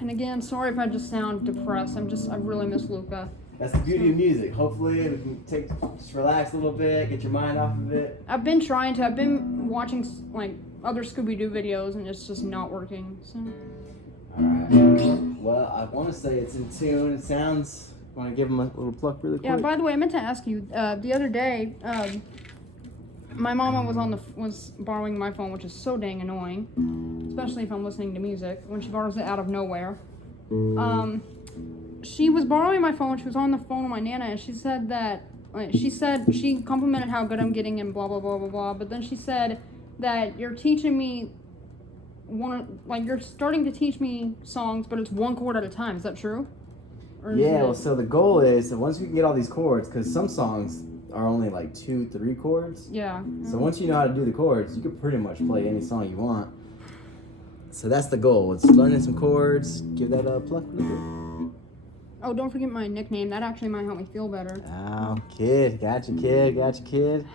And again, sorry if I just sound depressed. I really miss Luca. That's the beauty of music. Hopefully we can just relax a little bit, get your mind off of it. I've been trying to. I've been watching like other Scooby-Doo videos, and it's just not working. So. All right. Well, I want to say it's in tune. It sounds. Want to give him a little pluck really quick? Yeah. By the way, I meant to ask you the other day. My mama was borrowing my phone, which is so dang annoying, especially if I'm listening to music. When she borrows it out of nowhere. She was borrowing my phone. She was on the phone with my Nana, and she said that. She complimented how good I'm getting and blah blah blah blah blah. But then she said that you're teaching me you're starting to teach me songs, but it's one chord at a time. Is that true? Yeah. Well, so the goal is that once we can get all these chords, because some songs are only like 2-3 chords. Yeah. So once you know how to do the chords, you can pretty much play any song you want. So that's the goal. It's learning some chords. Give that a pluck really good. Oh, don't forget my nickname. That actually might help me feel better. Oh, kid. Gotcha, kid. Gotcha, kid.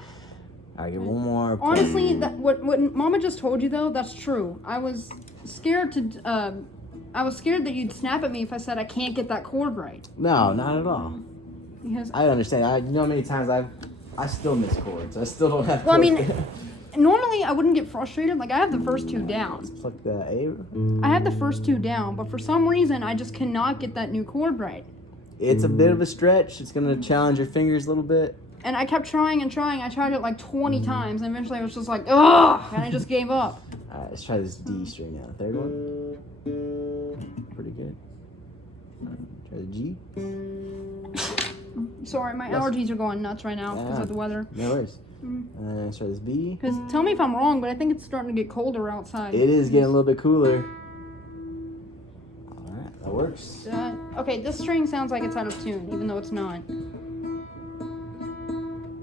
All right, get one more. Honestly, what Mama just told you, though, that's true. I was scared that you'd snap at me if I said I can't get that chord right. No, not at all. Because I understand. You know how many times I still miss chords. I still don't have chords. Well, I mean, normally I wouldn't get frustrated. Like, I have the first two down. Let's pluck the A. I have the first two down, but for some reason, I just cannot get that new chord right. It's a bit of a stretch. It's going to challenge your fingers a little bit. And I kept trying and trying. I tried it like 20 times, and eventually I was just like, ugh, and I just gave up. All right, let's try this D string now. Third one. Pretty good. Try the G. Sorry, my allergies are going nuts right now because of the weather. No worries. Let's try this B. Because tell me if I'm wrong, but I think it's starting to get colder outside. It is getting a little bit cooler. All right, that works. Okay, this string sounds like it's out of tune, even though it's not.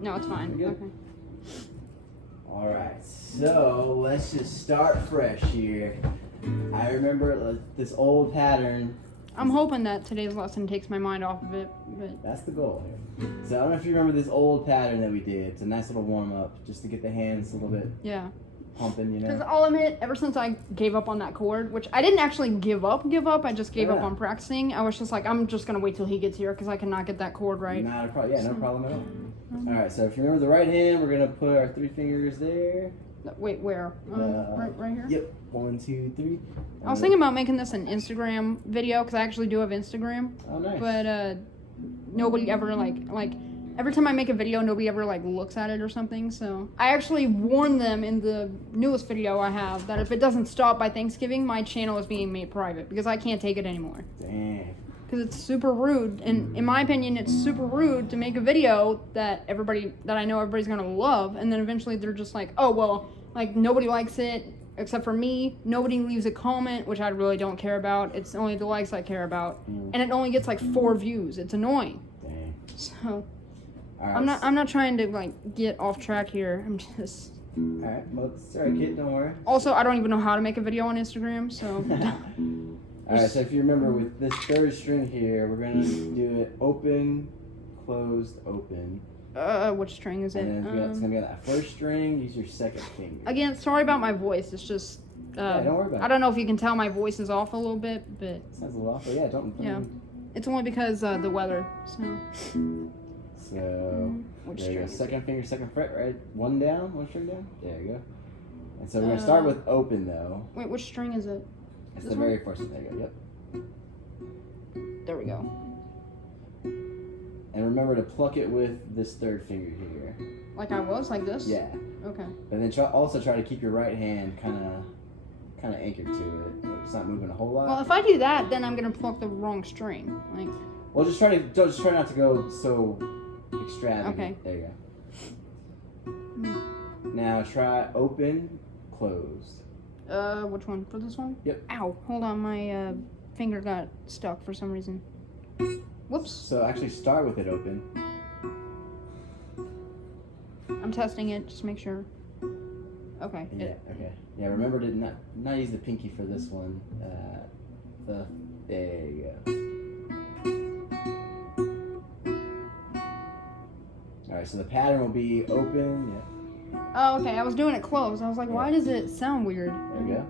No, it's fine. Okay. All right, so let's just start fresh here. I remember this old pattern. I'm hoping that today's lesson takes my mind off of it, but that's the goal here. So I don't know if you remember this old pattern that we did. It's a nice little warm up just to get the hands a little bit pumping, you know. Because I'll admit, ever since I gave up on that chord, which I didn't actually give up, I just gave up on practicing. I was just like, I'm just gonna wait till he gets here because I cannot get that chord right. Not a problem. Yeah, no problem at all. All right, so if you remember the right hand, we're gonna put our 3 fingers there. Wait, where? Right here? Yep. 1, 2, 3. I was thinking about making this an Instagram video because I actually do have Instagram. Oh, nice. But nobody ever like every time I make a video, nobody ever like looks at it or something. So I actually warned them in the newest video I have that if it doesn't stop by Thanksgiving, my channel is being made private because I can't take it anymore. Dang. Because it's super rude, and in my opinion, it's super rude to make a video that I know everybody's gonna love, and then eventually they're just like, oh well, like nobody likes it except for me. Nobody leaves a comment, which I really don't care about. It's only the likes I care about, and it only gets like 4 views. It's annoying. Dang. So right. I'm not trying to like get off track here. I'm just. All right, well, it's all right, kid. Don't worry. Also, I don't even know how to make a video on Instagram, so. All right, so if you remember with this third string here, we're gonna do it open, closed, open. Which string is it? And then it's gonna be on that first string. Use your second finger. Again, sorry about my voice. It's just. Yeah, don't worry about it. I don't know if you can tell my voice is off a little bit, but. Sounds a little off, but yeah, don't. Yeah, it's only because the weather. So. There you go. Second finger, second fret, right? 1 down, 1 string down. There you go. And so we're gonna start with open though. Wait, which string is it? It's the very first one. There you go. Yep. There we go. And remember to pluck it with this third finger here. Like I was, like this? Yeah. Okay. And then also try to keep your right hand kind of anchored to it, so it's not moving a whole lot. Well, if I do that, then I'm gonna pluck the wrong string. Like. Well, just try not to go so extravagant. Okay. There you go. Now try open, closed. Which one? For this one? Yep. Ow! Hold on, my finger got stuck for some reason. Whoops. So actually start with it open. I'm testing it, just make sure. Okay. Yeah. Okay. Yeah. Remember to not use the pinky for this one. There you go. All right. So the pattern will be open. Yeah. Oh, okay. I was doing it closed. I was like, why does it sound weird? There we go.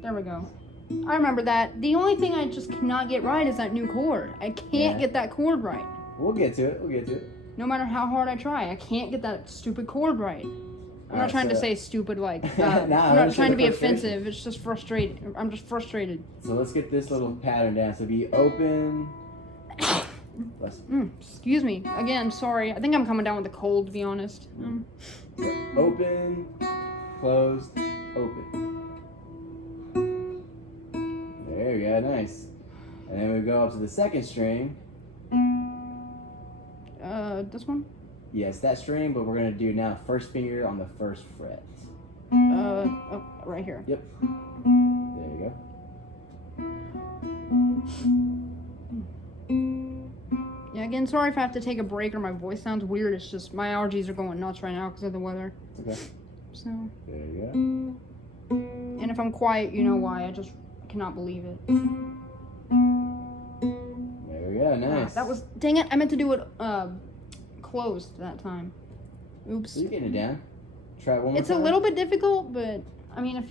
There we go. I remember that. The only thing I just cannot get right is that new chord. I can't get that chord right. We'll get to it. We'll get to it. No matter how hard I try, I can't get that stupid chord right. I'm not trying to say stupid like, I'm not trying to be offensive. It's just frustrated. I'm just frustrated. So let's get this little pattern down. So be open. Excuse me. Again, sorry. I think I'm coming down with a cold, to be honest. So open, closed, open. There we go, nice. And then we go up to the second string. This one? Yes, that string, but we're gonna do now first finger on the first fret. Oh, right here. Yep. There you go. Yeah, again, sorry if I have to take a break or my voice sounds weird. It's just my allergies are going nuts right now because of the weather. Okay. So. There you go. And if I'm quiet, you know why. I just cannot believe it. There we go, nice. That was, dang it, I meant to do it closed that time. Oops. So you're getting it down. Try it one more It's time. a little bit difficult, but I mean, if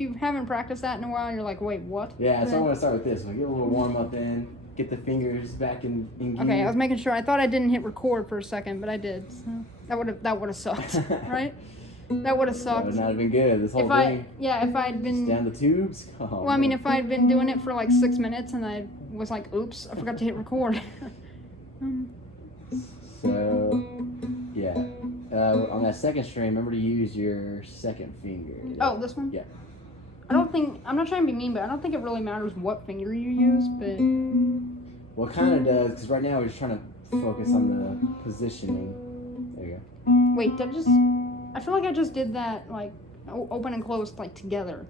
you haven't practiced that in a while, you're like, wait, what? Yeah, so I want to start with this one. Get a little warm up in. Get the fingers back in gear. Okay, I was making sure. I thought I didn't hit record for a second, but I did. So that would have sucked, right? That would have That sucked. would not have been good. This whole If thing. if I'd been. Just down the tubes. Oh, Well, I mean, if I'd been doing it for like 6 minutes and I was like, oops, I forgot to hit record. So, yeah. On that second string, remember to use your second finger. Oh, this one? Yeah. I'm not trying to be mean, but I don't think it really matters what finger you use, but. Well, it kind of does, because right now we're just trying to focus on the positioning. There you go. Wait, I feel like I just did that, like, open and closed, like, together.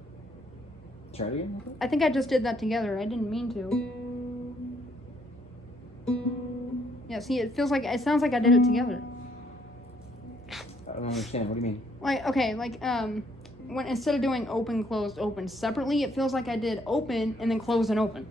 Try it again. I think I just did that together. I didn't mean to. Yeah, see, it sounds like I did it together. I don't understand. What do you mean? Like, okay, like, when instead of doing open, closed, open separately, it feels like I did open and then close and open.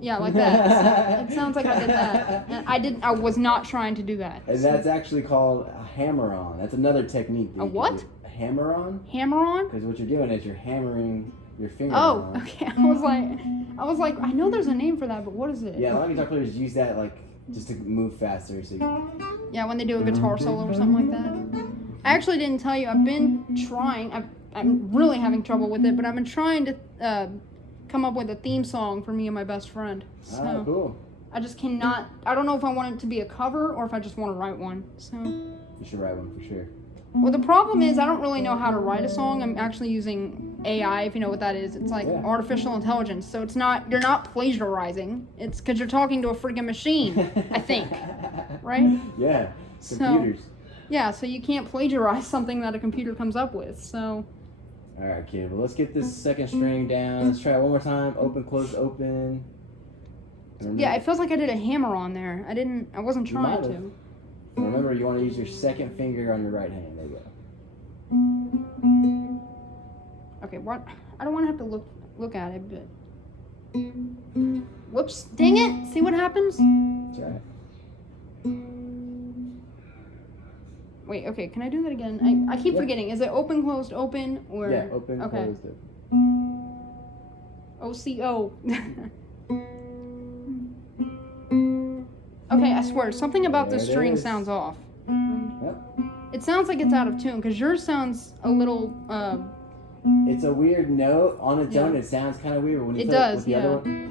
Yeah, like that. So it sounds like I did that. And I was not trying to do that. And that's actually called a hammer-on. That's another technique. A what? A hammer-on. Hammer-on? Because what you're doing is you're hammering your finger Oh, on. okay. I was like, I know there's a name for that, but what is it? Yeah, a lot of guitar players use that, like, just to move faster. So Yeah, when they do a guitar solo or something like that. I actually didn't tell you. I've been trying. I'm really having trouble with it, but I've been trying to come up with a theme song for me and my best friend. So oh, cool. I just cannot. I don't know if I want it to be a cover or if I just want to write one. So. You should write one for sure. Well, the problem is I don't really know how to write a song. I'm actually using AI, if you know what that is. It's like artificial intelligence. So you're not plagiarizing. It's because you're talking to a freaking machine, I think. Right? Yeah, computers. So you can't plagiarize something that a computer comes up with, so. All right, kid. Well, let's get this second string down. Let's try it one more time. Open, close, open. Yeah, it feels like I did a hammer on there. I wasn't trying to. Remember, you want to use your second finger on your right hand. There you go. Okay, what? I don't want to have to look at it, but. Whoops! Dang it! See what happens? Try it. Wait, okay, can I do that again? I keep forgetting. Is it open, closed, open, or... Yeah, open, closed, open. OCO. Okay, I swear, something about this string sounds off. Yep. It sounds like it's out of tune, because yours sounds a little, It's a weird note. On its own, it sounds kind of weird. When you it play does, it with the other one,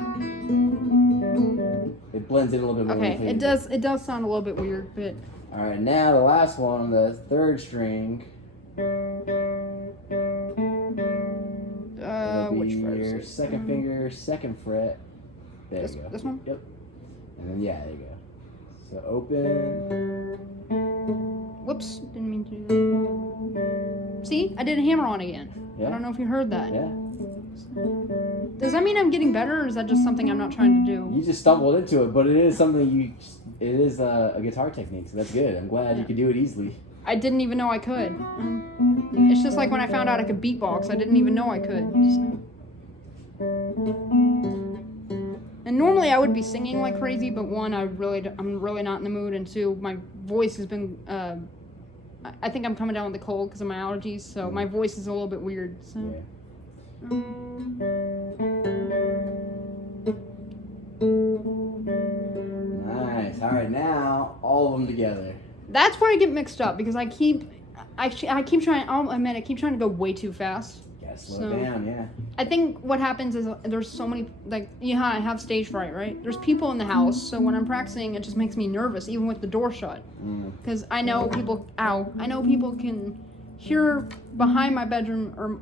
it blends in a little bit more. Okay, it does sound a little bit weird, but... Alright, now the last one, the third string. Which fret is your it? second finger, second fret. There you go. This one? Yep. And then, there you go. So open. Whoops, didn't mean to do that. See, I did a hammer on again. Yeah. I don't know if you heard that. Yeah. Does that mean I'm getting better, or is that just something I'm not trying to do? You just stumbled into it, but it is something it is a guitar technique, so that's good. I'm glad you could do it easily. I didn't even know I could. It's just like when I found out I could beatbox, I didn't even know I could. So. And normally I would be singing like crazy, but one, I'm really not in the mood, and two, my voice has been, I think I'm coming down with the cold because of my allergies, so my voice is a little bit weird. So. Yeah. All right, now all of them together. That's where I get mixed up because I keep trying. I'll admit, I keep trying to go way too fast. Gotta slow it down, yeah. I think what happens is there's so many, like, you know how I have stage fright, right? There's people in the house, so when I'm practicing, it just makes me nervous, even with the door shut. Because I know people can hear behind my bedroom, or,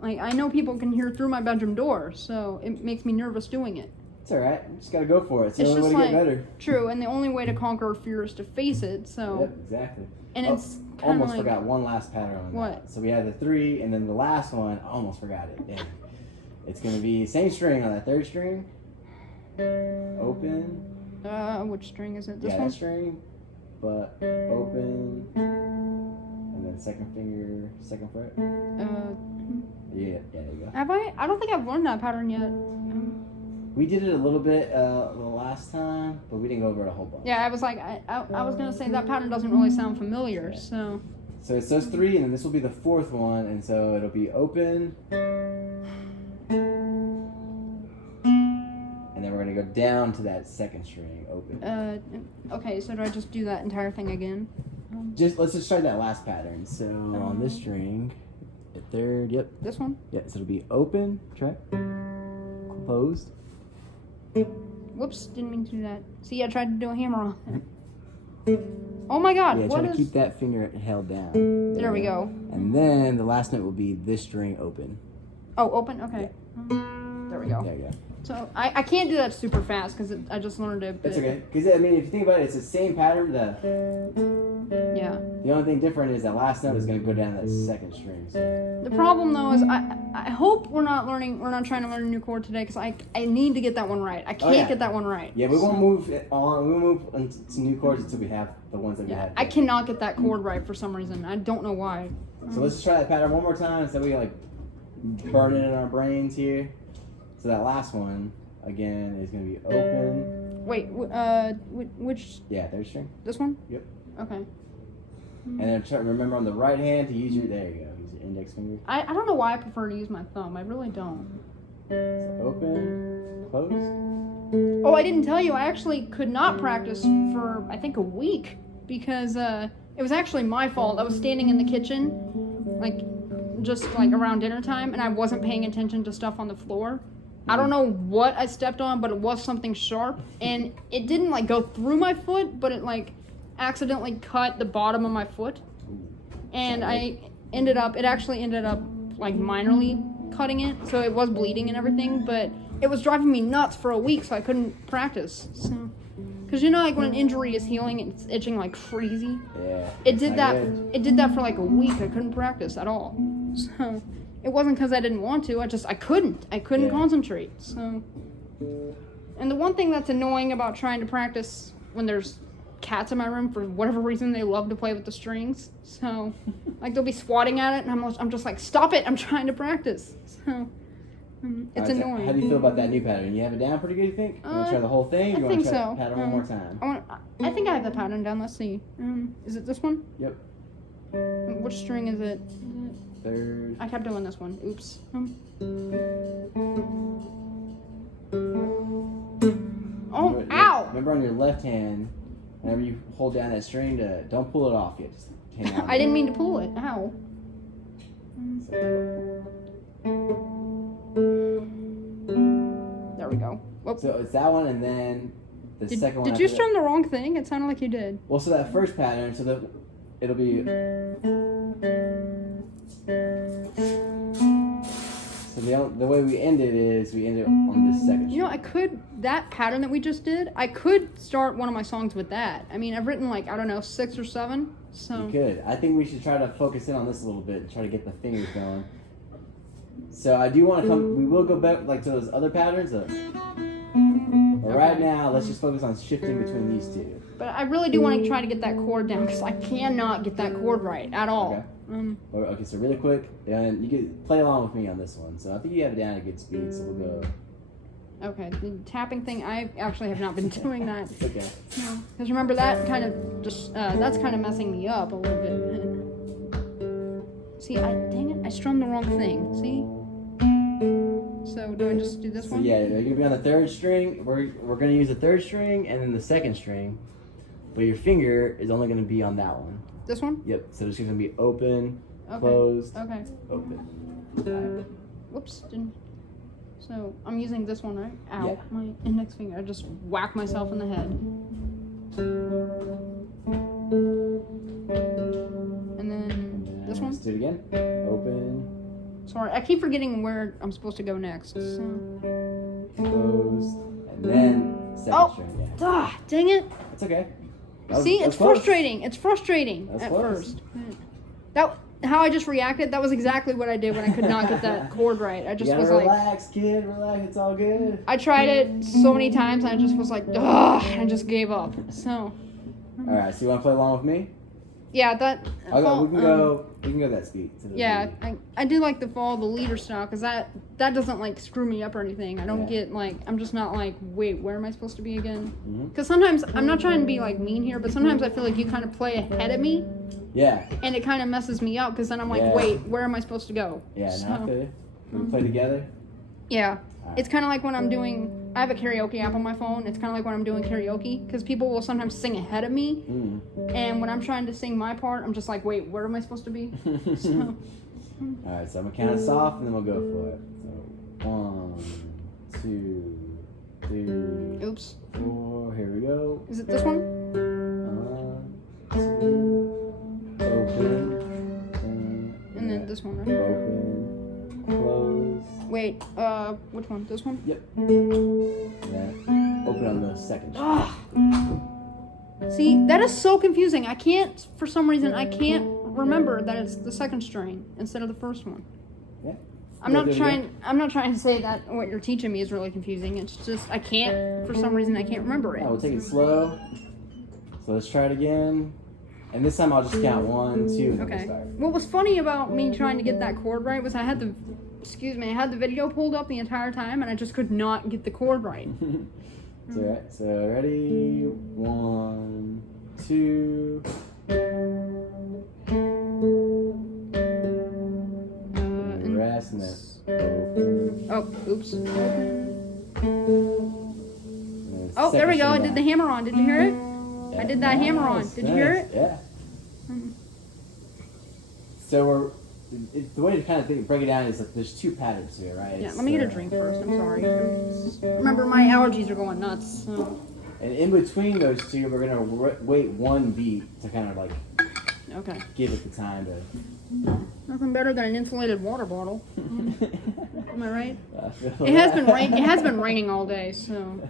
like, I know people can hear through my bedroom door, so it makes me nervous doing it. It's alright. You just gotta go for it. It's the It's only way just to get better. True, and the only way to conquer fear is to face it, so. Yep, exactly. And it's kind of almost like, forgot one last pattern on what? that. So we had the 3, and then the last one, I almost forgot it. Dang. It's gonna be same string on that 3rd string. Open. Which string is it? This Yeah, one? that string. But open. And then 2nd finger, 2nd fret. Yeah, there you go. Have I? I don't think I've learned that pattern yet. We did it a little bit the last time, but we didn't go over it a whole bunch. Yeah, I was like, I was gonna say that pattern doesn't really sound familiar, Yeah. so. So it's those 3, and then this will be the 4th one, and so it'll be open. And then we're gonna go down to that 2nd string, open. Okay, so do I just do that entire thing again? Let's just try that last pattern. So on this string, the 3rd, yep. This one? Yeah, so it'll be open, try, closed. Whoops, didn't mean to do that. See, I tried to do a hammer on it. Oh my god, Yeah, what try is... to keep that finger held down. There we go. And then the last note will be this string open. Oh, open? Okay. There we go. There you go. So, I can't do that super fast because I just learned it. It's okay. Because, I mean, if you think about it, it's the same pattern. Yeah. The only thing different is that last note is going to go down that 2nd string. So. The problem, though, is I hope we're not trying to learn a new chord today because I need to get that one right. I can't get that one right. Yeah, we won't move it on. We won't move to new chords until we have the ones that we have. I cannot get that chord right for some reason. I don't know why. So let's just try that pattern one more time so we like burn it in our brains here. So that last one, again, is going to be open. Wait, which? Yeah, 3rd string. This one? Yep. Okay. And then try, remember on the right hand to use your, there you go, use your index finger. I don't know why I prefer to use my thumb. I really don't. So open, close. Oh, I didn't tell you. I actually could not practice for, I think, a week because it was actually my fault. I was standing in the kitchen, just around dinner time, and I wasn't paying attention to stuff on the floor. I don't know what I stepped on, but it was something sharp, and it didn't go through my foot, but it accidentally cut the bottom of my foot, and it actually ended up minorly cutting it, so it was bleeding and everything, but it was driving me nuts for a week, so I couldn't practice. So, because when an injury is healing, it's itching like crazy. Yeah. It did that. It did that for a week. I couldn't practice at all. So it wasn't because I didn't want to. I couldn't. I couldn't concentrate. So, and the one thing that's annoying about trying to practice when there's cats in my room, for whatever reason, they love to play with the strings. So, they'll be swatting at it, and I'm just like, stop it! I'm trying to practice. So, it's annoying. So how do you feel about that new pattern? You have it down pretty good, you think? You want to try the whole thing? Or you want to try the pattern one more time? I think I have the pattern down. Let's see. Is it this one? Yep. Which string is it? 3rd. I kept doing this one. Oops. Oh, ow! Remember on your left hand, whenever you hold down that string, don't pull it off yet. Just hang on. I didn't mean to pull it. Ow. There we go. Whoop. So it's that one, and then the second one. Did you strum the wrong thing? It sounded like you did. Well, so that first pattern, it'll be. So the way we end it is we end it on this 2nd. You know, that pattern that we just did, I could start one of my songs with that. I mean, I've written 6 or 7. So. You could. I think we should try to focus in on this a little bit and try to get the fingers going. So I do want to we will go back to those other patterns. But right now, let's just focus on shifting between these two. But I really do want to try to get that chord down because I cannot get that chord right at all. Okay. Okay, so really quick, and you can play along with me on this one. So I think you have it down at a good speed, so we'll go. Okay, the tapping thing, I actually have not been doing that. Okay. Because remember, that kind of just, that's kind of messing me up a little bit. See, dang it, I strummed the wrong thing. See? So do I just do this So one? yeah, you're gonna be on the third string. We're gonna use the third string and then the second string, but your finger is only gonna be on that one. This one? Yep. So it's gonna be open, Okay. closed, Okay. open. Whoops. Didn't. So I'm using this one, right? Ow. Yeah. My index finger. I just whacked myself in the head. And then this one? Let's do it again. Open, Sorry, I keep forgetting where I'm supposed to go next. So. closed, and then second string. Yeah. Ah, dang it. It's okay. See, it's frustrating. It's frustrating That's at close. first. That how I just reacted. That was exactly what I did when I could not get that chord right. I just You was gotta like, relax, kid. Relax. It's all good. I tried it so many times, and I just was like, ugh, and I just gave up. So. All right. So you want to play along with me? Yeah, that. We can go. We can go that speed. To the Yeah, lead. I do like the follow the leader style because that doesn't like screw me up or anything. I don't get like I'm just not like wait where am I supposed to be again? Because sometimes I'm not trying to be like mean here, but sometimes I feel like you kind of play ahead of me. Yeah. And it kind of messes me up because then I'm like wait where am I supposed to go? Yeah. So, Now I feel you. We can play together. Yeah, it's kind of like when I'm doing. I have a karaoke app on my phone. It's kind of like when I'm doing karaoke because people will sometimes sing ahead of me, and when I'm trying to sing my part, I'm just like, wait, where am I supposed to be? So. All right, so I'm gonna count us off, and then we'll go for it. So 1, 2, 3. Oops. 4. Here we go. Is it this one? 1, 2. Open. And then this one, right? Open. Close. Wait, which one? This one? Yep. Then open on the second. See, that is so confusing. I can't, for some reason, I can't remember that it's the second string instead of the first one. Yeah. I'm not trying to say that what you're teaching me is really confusing. It's just I can't, for some reason, I can't remember it. Yeah, we'll take it slow. So let's try it again. And this time I'll just count 1, 2, and then we'll Okay. start. What was funny about me trying to get that chord right was I had the video pulled up the entire time and I just could not get the chord right. It's alright. So ready? 1, 2. And rest and then open. Oh, oops. And then Oh, there we second go. I string did the down. hammer on. Did you hear it? Yeah, I did that hammer on. nice, Did you hear it? Yeah. So the way to kind of break it down is that there's 2 patterns here, right? Yeah, let me get a drink first. I'm sorry. Remember, my allergies are going nuts. So. And in between those 2, we're gonna wait 1 beat to kind of like Okay. give it the time to. Nothing better than an insulated water bottle. Am I right? I feel It has that. been raining all day, so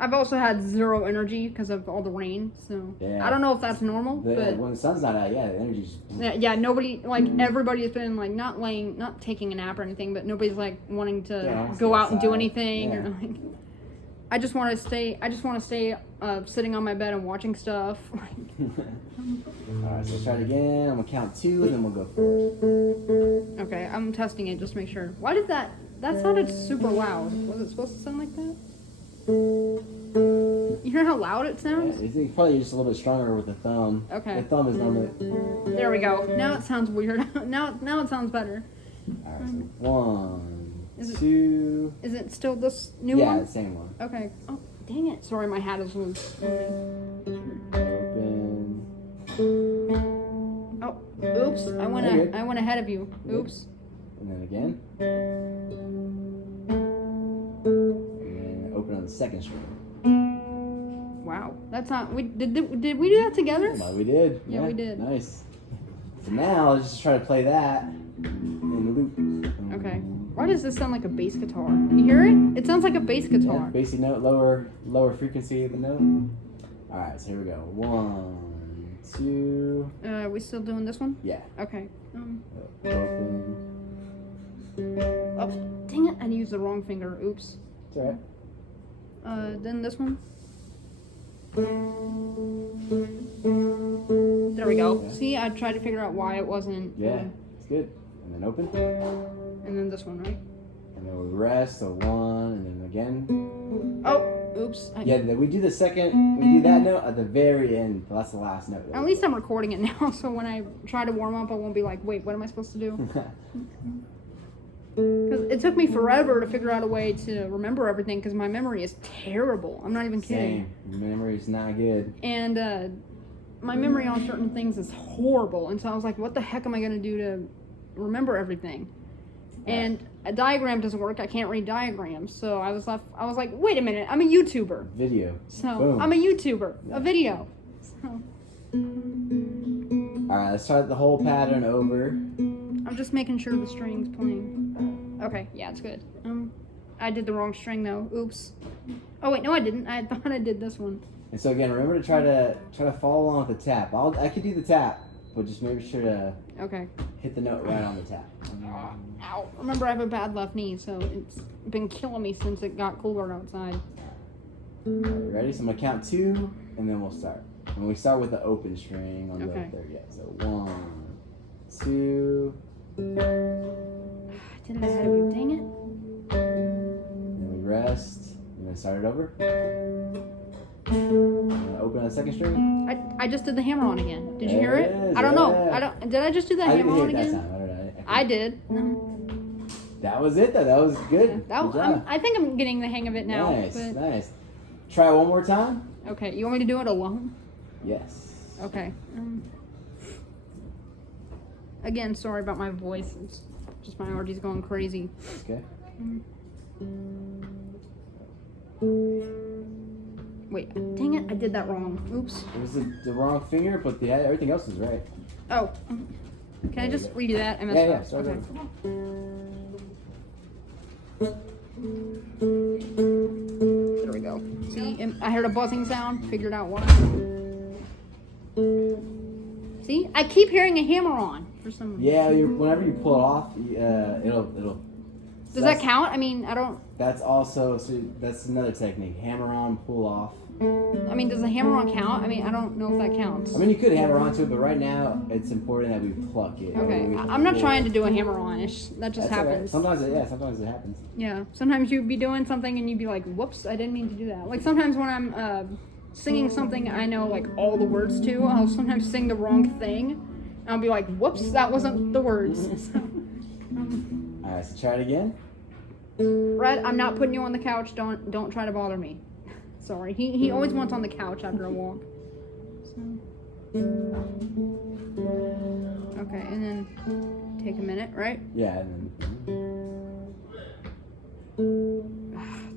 I've also had 0 energy because of all the rain. So Yeah. I don't know if that's normal, but when the sun's not out, yeah, the energy's. yeah, nobody like everybody's been like not taking a nap or anything, but nobody's like wanting to go out and do anything. Yeah. Or, like, I just want to stay sitting on my bed and watching stuff. Alright, so let's try it again. I'm gonna count 2 and then we'll go 4. Okay, I'm testing it just to make sure. Why did that sounded super loud? Was it supposed to sound like that? You hear how loud it Yeah, sounds? it's probably just a little bit stronger with the thumb. Okay. The thumb is normally. There we go. Now it sounds weird. now it sounds better. Alright, so 1, Is it- 2. Is it still this new Yeah, one? the same one. Okay. Oh, dang it. Sorry, my hat is loose. Open. Oh, oops. I went You're good. ahead of you. Oops. And then again. And then open on the second string. Wow. That's not. Did we do that together? Well, we did. Yeah, we did. Nice. So now let's just try to play that in the loop. Okay. Why does this sound like a bass guitar? You hear it? It sounds like a bass Yeah, guitar. basic note, lower frequency of the note. All right, so here we go. 1, 2. We still doing this one? Yeah. Okay. Open. Oh, dang it! I used the wrong finger. Oops. It's all right. Then this one. There we go. Yeah. See, I tried to figure out why it wasn't. Yeah, it's good. And then open. And then this one, right? And then we rest. So 1, and then again. Oh, oops. Yeah, we do the second. We do that note at the very end. That's the last note. At least I'm recording it now, so when I try to warm up, I won't be like, wait, what am I supposed to do? Because it took me forever to figure out a way to remember everything because my memory is terrible. I'm not even kidding. Same. Memory's not good. And my memory on certain things is horrible. And so I was like, what the heck am I going to do to remember everything? And a diagram doesn't work. I can't read diagrams. So I was like, wait a minute. I'm a YouTuber. Video. So Boom. I'm a YouTuber. A video. So All right, let's start the whole pattern over. I'm just making sure the string's playing. Okay, yeah, it's good. I did the wrong string though. Oops. Oh wait, no, I didn't. I thought I did this one. And so again, remember to try to follow along with the tap. I could do the tap, but just make sure to hit the note right on the tap. Ow. Remember, I have a bad left knee, so it's been killing me since it got cooler outside. Ready? So I'm gonna count 2, and then we'll start. And we start with the open string on the third. Yeah. So 1, 2. I did it ahead of you. Dang it. Then we rest. And then start it over. And open on the second string. I just did the hammer on again. Did you hear it? Is, I don't know. Did I just do that hammer on again? That time. I don't know. I did. That was it though. That was good. Yeah, good job. I think I'm getting the hang of it now. Nice. Try one more time. Okay, you want me to do it alone? Yes. Okay. Again, sorry about my voice. It's just my allergies going crazy. Okay. Wait, dang it, I did that wrong. Oops. It was the wrong finger, but everything else is right. Oh. Can I just redo that? I messed up. Okay. There we go. See, I heard a buzzing sound. Figured out why. See, I keep hearing a hammer on for some reason. Yeah, whenever you pull it off, it'll. Does that count? I mean, I don't. That's that's another technique. Hammer on, pull off. I mean, does the hammer on count? I mean, I don't know if that counts. I mean, you could hammer onto it, but right now it's important that we pluck it. Okay, I'm not trying to do a hammer on. That just happens. Right. Sometimes it happens. Yeah, sometimes you'd be doing something and you'd be like, whoops, I didn't mean to do that. Like sometimes when I'm singing something I know like all the words to, I'll sometimes sing the wrong thing. And I'll be like, whoops, that wasn't the words. So, Alright, so try it again. Red, I'm not putting you on the couch. Don't try to bother me. Sorry. He always wants on the couch after a walk. So. Okay, and then take a minute, right? Yeah, and then.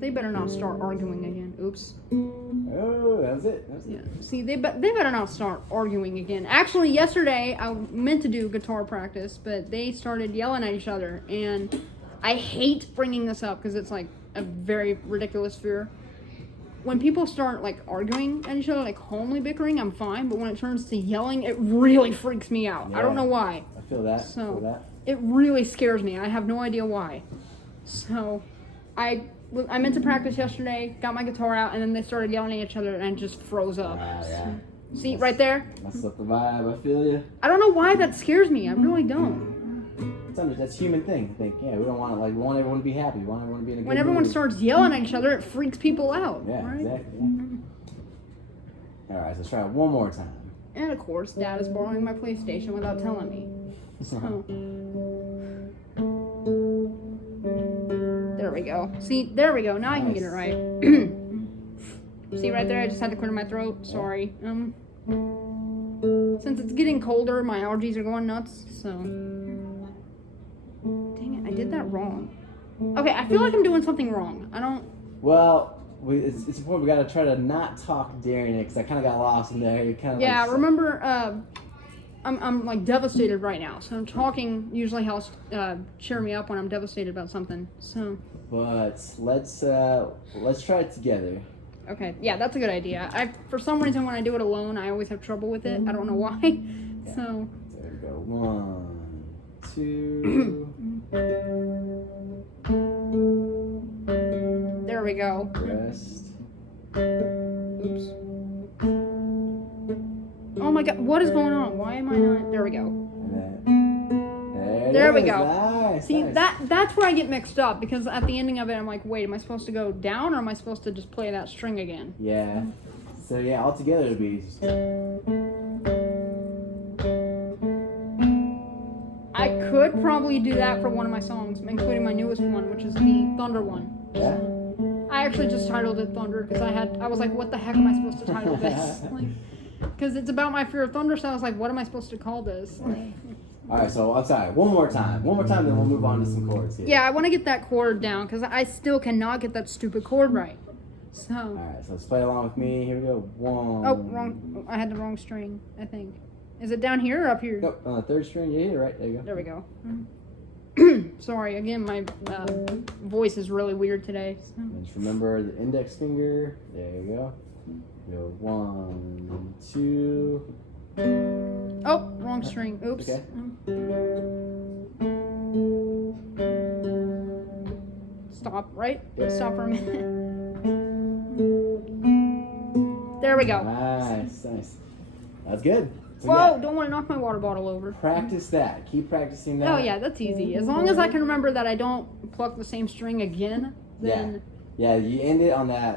They better not start arguing again. Oops. Oh, that was it. Yeah. See, they better not start arguing again. Actually, yesterday I meant to do guitar practice, but they started yelling at each other, and I hate bringing this up because it's like a very ridiculous fear. When people start like arguing at each other, like homely bickering, I'm fine. But when it turns to yelling, it really freaks me out. Yeah, I don't know why. I feel that. So it really scares me. I have no idea why. So I meant to practice yesterday, got my guitar out, and then they started yelling at each other, and I just froze up. Yeah. See, right there? That's the vibe. I feel you. I don't know why that scares me. I really don't. That's a human thing. I think, yeah, we don't want to, we want everyone to be happy. We want everyone to be in a good When everyone mood. starts yelling at each other, it freaks people out. Yeah, right? exactly. Yeah. All right, so let's try it one more time. And of course, Dad is borrowing my PlayStation without telling me. So. There we go. See, there we go. Now I can get it right. See right there? I just had to clear my throat. Sorry. Since it's getting colder, my allergies are going nuts. So. Dang it! I did that wrong. Okay, I feel like I'm doing something wrong. I don't. Well, it's important. We got to try to not talk during it because I kind of got lost in there. You kind of. Yeah, remember. I'm like devastated right now, so talking usually helps cheer me up when I'm devastated about something. So. But let's try it together. Okay, yeah, that's a good idea. For some reason when I do it alone, I always have trouble with it. I don't know why. Yeah. So. There we go. 1, 2. There we go. Rest. Oops. Oh my God, what is going on? Why am I not? There we go. There we go. Nice, See, nice. that's where I get mixed up because at the ending of it, I'm like, wait, am I supposed to go down or am I supposed to just play that string again? Yeah. So yeah, all together it'd be. I could should probably do that for one of my songs, including my newest one, which is the Thunder one. Yeah. I actually just titled it Thunder because I was like, what the heck am I supposed to title this? Because it's about my fear of thunder, so I was like, what am I supposed to call this? Alright, so I'm sorry. One more time, then we'll move on to some chords here. Yeah, I want to get that chord down because I still cannot get that stupid chord right. So. Alright, so let's play along with me. Here we go. 1. Oh, wrong. I had the wrong string, I think. Is it down here or up here? Nope, on the 3rd string. Yeah, you're right. There you go. There we go. Sorry, again, my voice is really weird today. So. And just remember the index finger. There you go. Go 1, 2. Oh, wrong string. Oops. Okay. Stop, right? Stop for a minute. There we go. Nice. That's good. So Whoa, yeah, don't want to knock my water bottle over. practice that. Keep practicing that. Oh, yeah, that's easy. As long as I can remember that I don't pluck the same string again, then... Yeah, you end it on that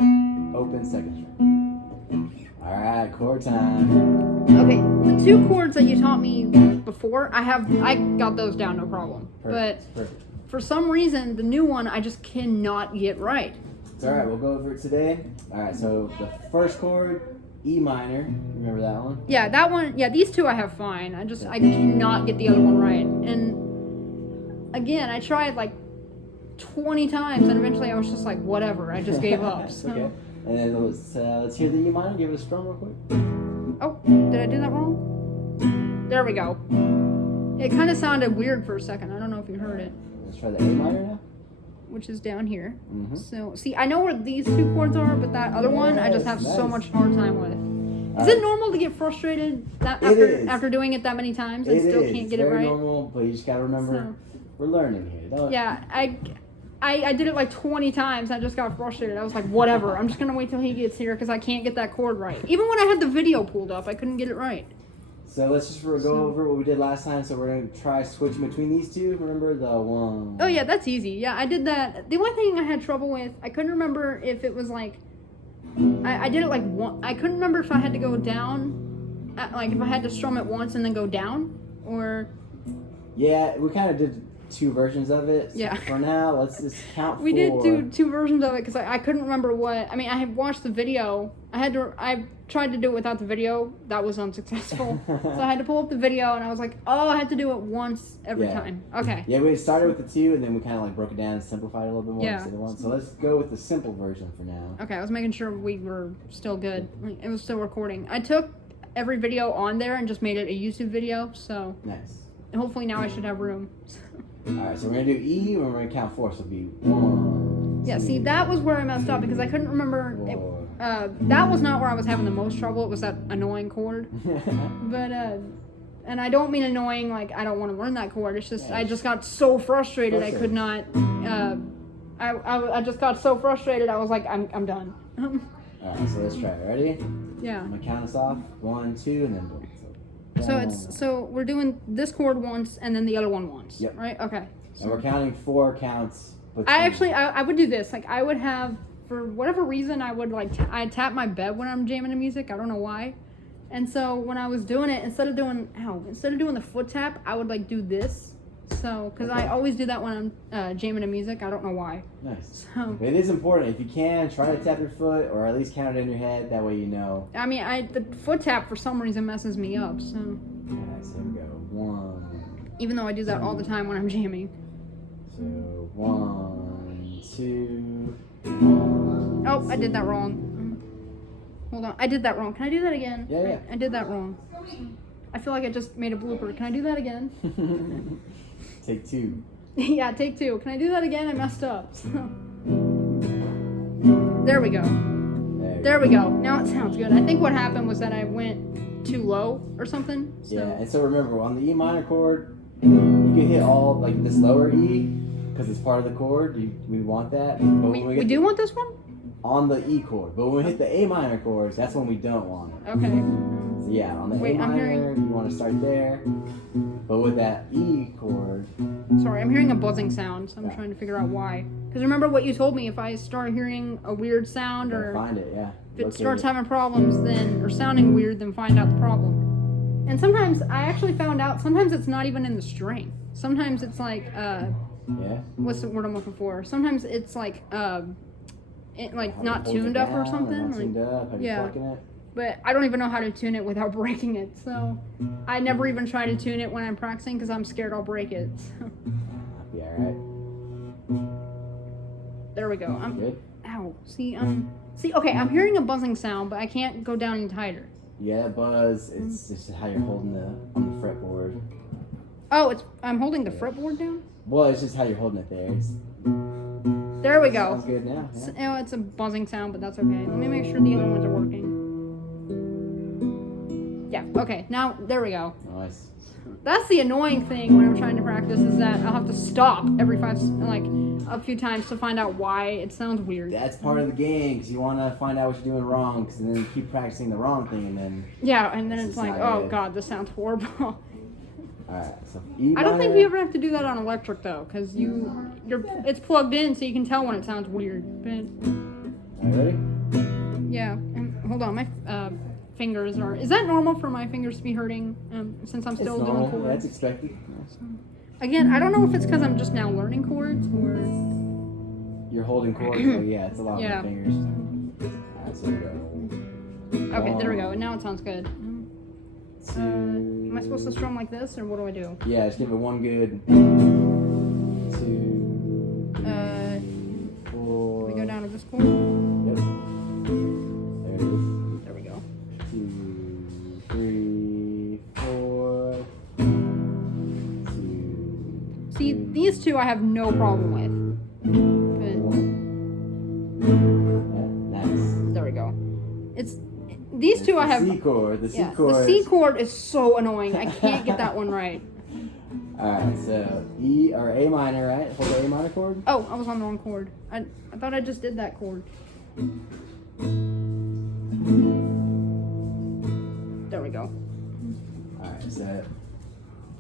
open 2nd string. Alright, chord time. Okay, the 2 chords that you taught me before, I got those down, no problem. Perfect. But for some reason, the new one, I just cannot get right. It's alright, we'll go over it today. Alright, so the first chord, E minor. Remember that one? Yeah, that one, yeah, these 2 I have fine. I cannot get the other one right. And again, I tried like 20 times and eventually I was just like, whatever, I just gave up. So. Okay. And then let's hear the E minor. Give it a strum real quick. Oh, did I do that wrong? There we go. It kind of sounded weird for a second. I don't know if you heard it. Let's try the A minor now. Which is down here. Mm-hmm. So, see, I know where these 2 chords are, but that other one I just have so much hard time with. Is it normal to get frustrated after doing it that many times and still can't get it right? It's very normal, but you just gotta remember, we're learning here. Yeah, I did it like 20 times. I just got frustrated. I was like, whatever. I'm just gonna wait till he gets here because I can't get that chord right. Even when I had the video pulled up, I couldn't get it right. So let's just go over what we did last time. So we're going to try switching between these 2. Remember the 1. Oh, yeah, that's easy. Yeah, I did that. The only thing I had trouble with, I couldn't remember if it was like, I did it like one. I couldn't remember if I had to go down, like if I had to strum it once and then go down, or... Yeah, we kind of did 2 versions of it. So yeah. For now, let's just count 4. We did do 2 versions of it because I couldn't remember what... I mean, I had watched the video. I tried to do it without the video. That was unsuccessful. So I had to pull up the video and I was like, oh, I had to do it once every time. Okay. Yeah, we started with the 2 and then we kind of like broke it down and simplified it a little bit more instead of 1. So let's go with the simple version for now. Okay, I was making sure we were still good. It was still recording. I took every video on there and just made it a YouTube video, so... Nice. Hopefully now I should have room. Alright, so we're going to do E and we're going to count 4, so it'll be 1, Yeah, 2, see, that was where I messed up because I couldn't remember... that was not where I was having the most trouble. It was that annoying chord. But, and I don't mean annoying like I don't want to learn that chord. It's just, I just got so frustrated I could not... I just got so frustrated I was like, I'm done. Alright, so let's try it. Ready? Yeah. I'm going to count us off. 1, 2, and then boom. So we're doing this chord once and then the other one once. Yep. Right? Okay. And we're counting 4 counts. I would do this. Like I would have, for whatever reason, I would like I tap my bed when I'm jamming to music. I don't know why. And so when I was doing it, instead of doing the foot tap, I would like do this. So, because I always do that when I'm jamming to music. I don't know why. Nice. So, it is important. If you can, try to tap your foot or at least count it in your head. That way you know. I mean, the foot tap for some reason messes me up. So. Alright, so here we go. 1. Even though I do that all the time when I'm jamming. So 1, 2. 1, oh, I did that wrong. Hold on, I did that wrong. Can I do that again? Yeah. I did that wrong. I feel like I just made a blooper. Can I do that again? Take 2. Yeah, take 2. Can I do that again? I messed up. So. There we go. There we go. Now it sounds good. I think what happened was that I went too low or something. So. Yeah, and so remember, on the E minor chord, you can hit all, like this lower E, because it's part of the chord. We want that. But we do want this one? On the E chord. But when we hit the A minor chords, that's when we don't want it. Okay. So yeah, on the A minor, you want to start there. But with that E chord... Sorry, I'm hearing a buzzing sound, so I'm trying to figure out why. Because remember what you told me, if I start hearing a weird sound or... Find it, yeah. If it starts having problems, then, or sounding weird, then find out the problem. And sometimes I actually found out sometimes it's not even in the string. Sometimes it's like what's the word I'm looking for? Sometimes it's like not tuned up or something. Not tuned up. How you plucking it? But I don't even know how to tune it without breaking it. So I never even try to tune it when I'm practicing because I'm scared I'll break it. So. Be alright. There we go. I'm good. Ow. See, okay, I'm hearing a buzzing sound, but I can't go down any tighter. Yeah, buzz. It's just how you're holding on the fretboard. Oh, I'm holding the fretboard down? Well, it's just how you're holding it there. There we go. Sounds good now. Yeah. It's a buzzing sound, but that's okay. Let me make sure the other ones are working. Yeah, okay. Now, there we go. Nice. That's the annoying thing when I'm trying to practice is that I'll have to stop every a few times to find out why it sounds weird. That's part of the game because you want to find out what you're doing wrong because then you keep practicing the wrong thing and then... Yeah, and then it's like, oh god, this sounds horrible. Alright, so E minor. I don't think you ever have to do that on electric though because it's plugged in so you can tell when it sounds weird. But... Are you ready? Yeah, and hold on, my fingers are... Is that normal for my fingers to be hurting since I'm still doing chords? That's expected. Again, I don't know if it's because I'm just now learning chords or... You're holding chords, so yeah, it's a lot of fingers. Alright, so here we go. Okay, there we go. And now it sounds good. Am I supposed to strum like this, or what do I do? Yeah, just give it one good. 2, 4. We go down to this chord? Yep. There it is. There we go. 2, 3, 4. 2. See, these two I have no problem with. But... Yeah, nice. There we go. These two I have... C chord. The C chord is so annoying. I can't get that one right. Alright, so E or A minor, right? Hold the A minor chord. Oh, I was on the wrong chord. I thought I just did that chord. There we go. Alright, so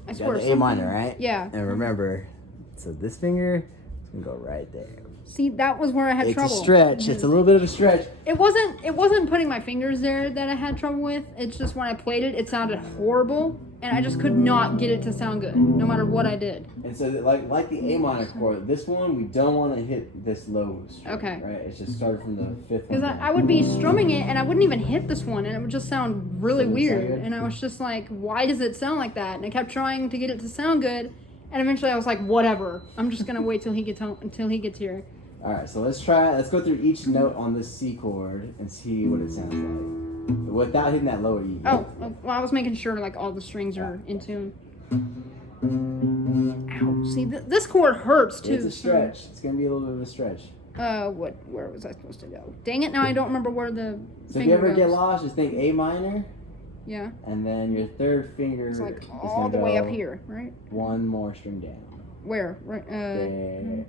I swear. the A minor, right? Yeah. And remember, so this finger is gonna go right there. See, that was where I had trouble. It's a stretch. It's a little bit of a stretch. It wasn't putting my fingers there that I had trouble with. It's just when I played it, it sounded horrible, and I just could not get it to sound good, no matter what I did. And so, like the A minor chord, this one we don't want to hit this low string. Okay. Right. It's just started from the 5th. Because I would be strumming it, and I wouldn't even hit this one, and it would just sound really weird. And I was just like, why does it sound like that? And I kept trying to get it to sound good, and eventually I was like, whatever. I'm just gonna wait till he gets here. Alright, so let's go through each note on this C chord and see what it sounds like. Without hitting that lower E. Oh, well, I was making sure like all the strings are in tune. Ow, see, this chord hurts too. It's a stretch. It's going to be a little bit of a stretch. Where was I supposed to go? Dang it, now I don't remember where the So if you ever get lost, just think A minor. Yeah. And then your third finger is like is all the way up here, right? One more string down. Where? Right, there.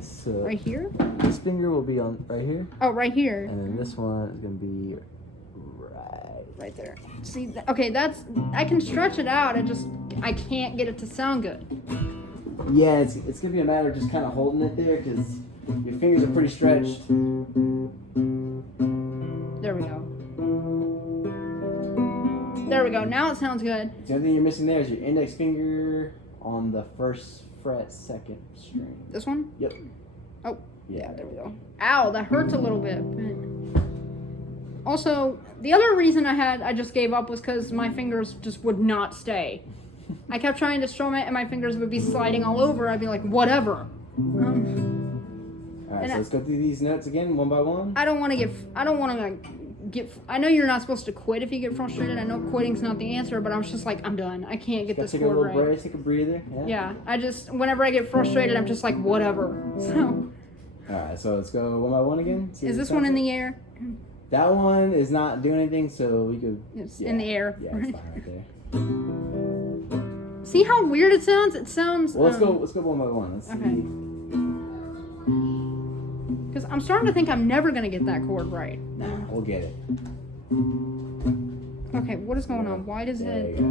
So right here? This finger will be on right here. Oh, right here. And then this one is going to be right there. See, okay, I can stretch it out. I can't get it to sound good. Yeah, it's going to be a matter of just kind of holding it there because your fingers are pretty stretched. There we go. There we go. Now it sounds good. The only thing you're missing there is your index finger on the 1st fret, 2nd string. This one? Yep. Oh, yeah, there we go. Ow, that hurts a little bit. Also, the other reason I just gave up was because my fingers just would not stay. I kept trying to strum it and my fingers would be sliding all over. I'd be like, whatever. Alright, so let's go through these notes again, one by one. I don't want to I know you're not supposed to quit if you get frustrated. I know quitting's not the answer, but I was just like, I'm done. I can't get this chord right. Take a little break, take a breather. Yeah, whenever I get frustrated, I'm just like, whatever. So. Alright, so let's go one by one again. Is this one in the air? That one is not doing anything, so we could... It's in the air. Yeah, it's fine right there. See how weird it sounds? It sounds... Well, let's go one by one. Let's see. Because I'm starting to think I'm never going to get that chord right. Nah, we'll get it. Okay, what is going on? Why does it... There you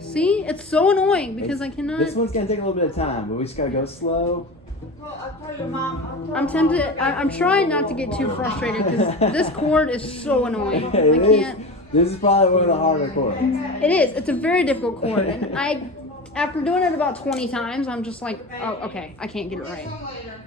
See? It's so annoying because I cannot... This one's going to take a little bit of time, but we just got to go slow. I'm tempted. I'm trying not to get too frustrated because this chord is so annoying. I can't. This is probably one of the harder chords. It is. It's a very difficult chord, and after doing it about 20 times, I'm just like, oh, okay, I can't get it right.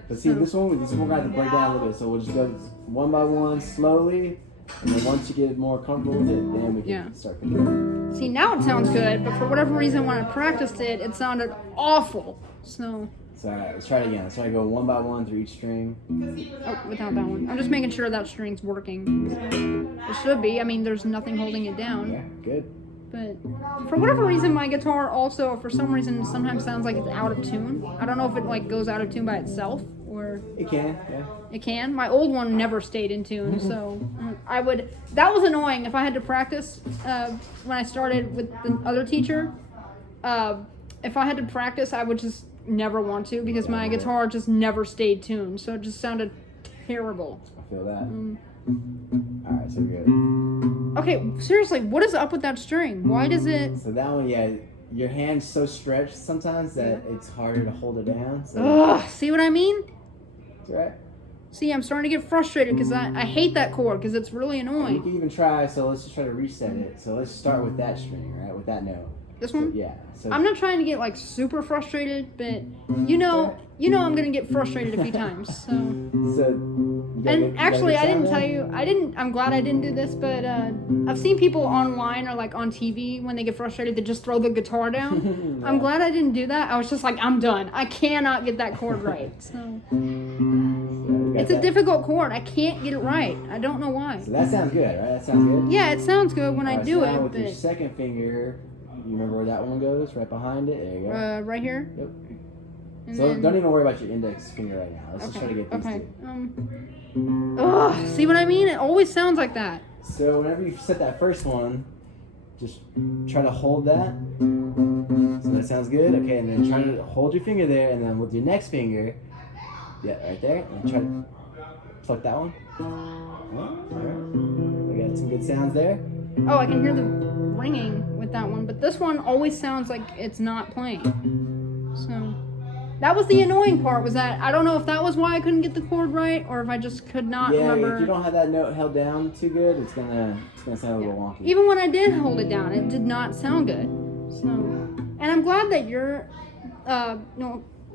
But see, this one we're going to have to break down a little bit. So we'll just go one by one, slowly, and then once you get more comfortable with it, then we can start controlling. See, now it sounds good, but for whatever reason, when I practiced it, it sounded awful. So all right, let's try it again. Let's try to go one by one through each string. Oh, without that one. I'm just making sure that string's working. It should be. I mean, there's nothing holding it down. Yeah, good. But for whatever reason, my guitar also, for some reason, sometimes sounds like it's out of tune. I don't know if it like goes out of tune by itself or it can. Yeah. It can. My old one never stayed in tune, so I would. That was annoying. If I had to practice when I started with the other teacher, if I had to practice, I would just never want to because my guitar just never stayed tuned, so it just sounded terrible. I feel that. All right, so good. Okay, seriously, what is up with that string? Why does it? So that one, yeah, your hand's so stretched sometimes that it's harder to hold it down. So. Ugh, see what I mean? That's right. See, I'm starting to get frustrated because I hate that chord because it's really annoying. You can even try, so let's just try to reset it. So let's start with that string, right? With that note. This one? So, yeah. So I'm not trying to get like super frustrated, but you know I'm gonna get frustrated a few times. So and actually, I didn't tell you. I'm glad I didn't do this, but I've seen people online or like on TV when they get frustrated, they just throw the guitar down. I'm glad I didn't do that. I was just like, I'm done. I cannot get that chord right. So it's a difficult chord. I can't get it right. I don't know why. So that sounds good, right? That sounds good. Yeah, it sounds good when I do it. With your second finger. You remember where that one goes? Right behind it? There you go. Right here? Yep. So don't even worry about your index finger right now. Let's just try to get these two. Ugh, see what I mean? It always sounds like that. So whenever you set that first one, just try to hold that. So that sounds good. Okay, and then try to hold your finger there, and then with your next finger, right there, and try to pluck that one. Alright. We got some good sounds there. Oh, I can hear the ringing with that one, but this one always sounds like it's not playing. So that was the annoying part, was that I don't know if that was why I couldn't get the chord right or if I just could not remember. Yeah, if you don't have that note held down too good, it's gonna sound a little wonky. Even when I did hold it down, it did not sound good. So, and I'm glad that you're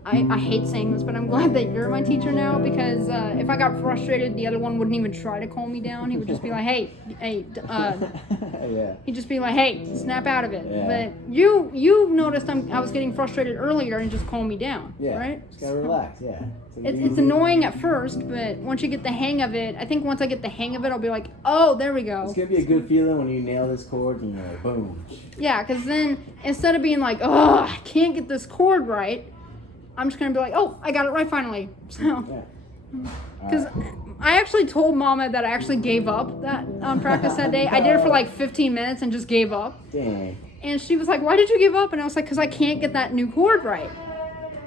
I hate saying this, but I'm glad that you're my teacher now, because if I got frustrated, the other one wouldn't even try to calm me down. He would just be like, hey, yeah. He'd just be like, hey, snap out of it. Yeah. But you noticed I was getting frustrated earlier and just calm me down, right? Just gotta relax, yeah. It's annoying at first, but once you get the hang of it, I think once I get the hang of it, I'll be like, oh, there we go. It's gonna be a good feeling when you nail this chord and you're like, boom. Yeah, because then instead of being like, oh, I can't get this chord right, I'm just going to be like, oh, I got it right finally. So, because I actually told Mama that I actually gave up that practice that day. I did it for like 15 minutes and just gave up. Dang. And she was like, why did you give up? And I was like, because I can't get that new chord right.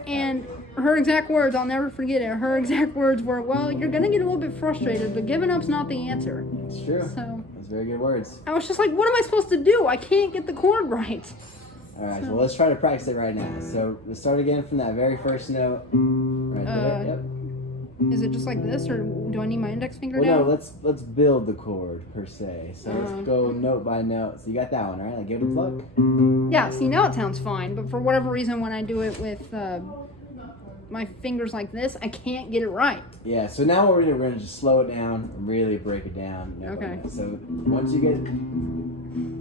And her exact words, I'll never forget it. Her exact words were, well, you're going to get a little bit frustrated, but giving up's not the answer. It's true. So, that's very good words. I was just like, what am I supposed to do? I can't get the chord right. All right, so let's try to practice it right now. So let's start again from that very first note. Right there. Yep. Is it just like this, or do I need my index finger down? No, let's build the chord per se. So let's go note by note. So you got that one, right? Like give it a pluck. Yeah. See, now it sounds fine, but for whatever reason, when I do it with my fingers like this, I can't get it right. Yeah. So now we're gonna just slow it down and really break it down. Okay. So once you get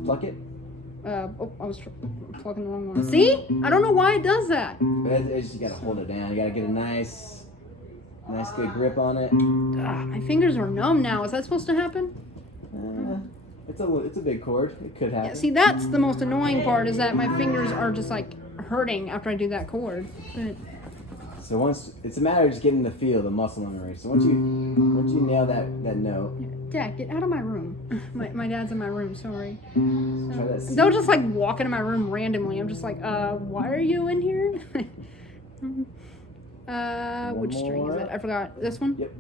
pluck it. I was plucking the wrong one. See? I don't know why it does that. But it's just, you gotta hold it down. You gotta get a nice good grip on it. My fingers are numb now. Is that supposed to happen? It's a big chord. It could happen. Yeah, see, that's the most annoying part, is that my fingers are just like hurting after I do that chord. But so once it's a matter of just getting the feel, the muscle memory. So once you nail that note. Dad, get out of my room. My dad's in my room. Sorry. Try that. They'll just like walk into my room randomly. I'm just like, why are you in here? Which string is it? I forgot. This one? Yep.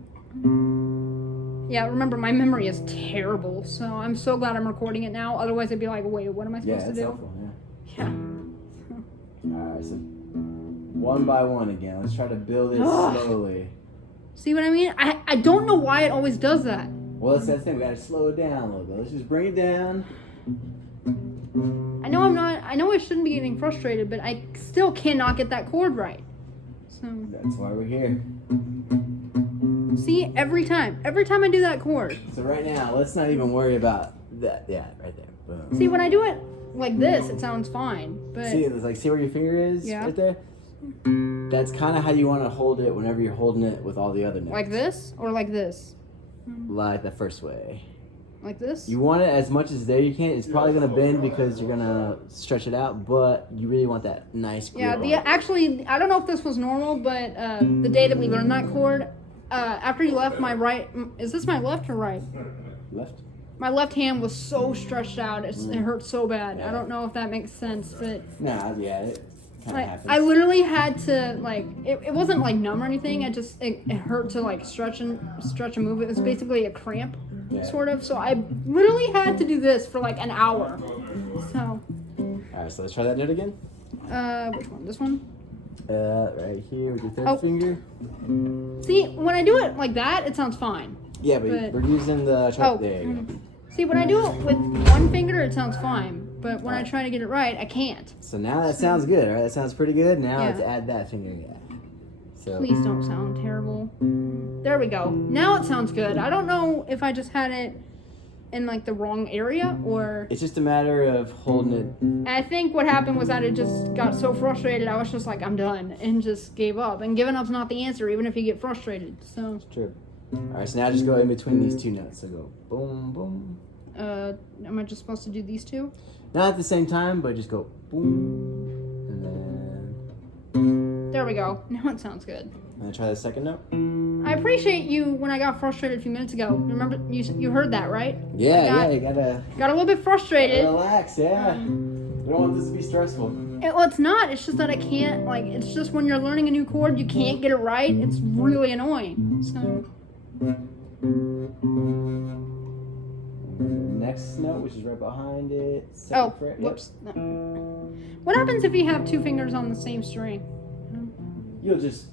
Yeah, remember, my memory is terrible, so I'm so glad I'm recording it now. Otherwise, I'd be like, wait, what am I supposed to do? Helpful, yeah. Yeah. Alright, so one by one again. Let's try to build it slowly. See what I mean? I don't know why it always does that. Well, that's the thing. We gotta slow it down a little bit. Let's just bring it down. I know I shouldn't be getting frustrated, but I still cannot get that chord right. So That's why we're here. see, every time I do that chord. So right now, let's not even worry about that. Yeah, right there. Boom. See, when I do it like this, it sounds fine. But See, it's like, see where your finger is? Yeah. Right there? That's kind of how you want to hold it whenever you're holding it with all the other notes. like this or like this? Like the first way. Like this? You want it as much as there you can. It's probably going to bend because you're going to stretch it out, but you really want that nice grip. Yeah, actually, I don't know if this was normal, but the day that we learned that chord, after you left, my right, is this my left or right? Left? My left hand was so stretched out, it hurt so bad. Yeah. I don't know if that makes sense, but Nah, yeah, it kind of like, happens. I literally had to, like, it wasn't like numb or anything, it hurt to like stretch and move. It was basically a cramp, sort of, so I literally had to do this for like an hour. So, Alright, so let's try that note again. which one? This one? Right here with your third finger. See, when I do it like that, it sounds fine. Yeah, but we're using the... there you go. See, when I do it with one finger, it sounds fine. But when I try to get it right, I can't. So now that sounds good, right? That sounds pretty good. Now Yeah. let's add that finger. Yeah. So Please don't sound terrible. There we go. Now it sounds good. I don't know if I just had it in like the wrong area or... it's just a matter of holding it. I think what happened was that it just got so frustrated, I was just like, I'm done, and just gave up. And giving up's not the answer, even if you get frustrated. So, It's true. Alright, so now just go in between these two notes. So go boom, boom. am I just supposed to do these two? Not at the same time, but just go boom. And then... There we go. Now it sounds good. I'm going to try the second note. I appreciate you when I got frustrated a few minutes ago. Remember, you heard that, right? Yeah, you gotta Got a little bit frustrated. relax, yeah. We don't want this to be stressful. Well, it's not. It's just that I can't, like, it's just when you're learning a new chord, you can't get it right. It's really annoying. So, Next note, which is right behind it. Second fret. Yep. Whoops. No. What happens if you have two fingers on the same string? You'll just...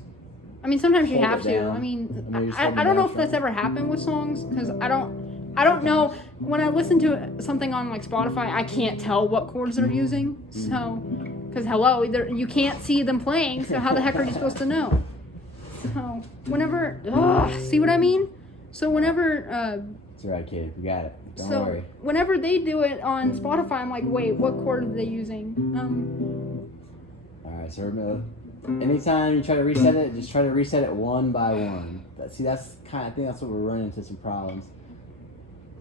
I mean, sometimes you Hold have it to. down. I mean, I mean, you're just I holding don't know down if that's from- ever happened with songs, because I don't know. When I listen to something on, like, Spotify, I can't tell what chords they're using. So, because, hello, you can't see them playing, so how the heck are you supposed to know? So, whenever... see what I mean? So, whenever... It's alright, kid. We got it. Don't so, worry. whenever they do it on Spotify, I'm like, wait, what chord are they using? Alright, so remember, anytime you try to reset it, just try to reset it one by one. That's kind of, I think that's what we're running into some problems.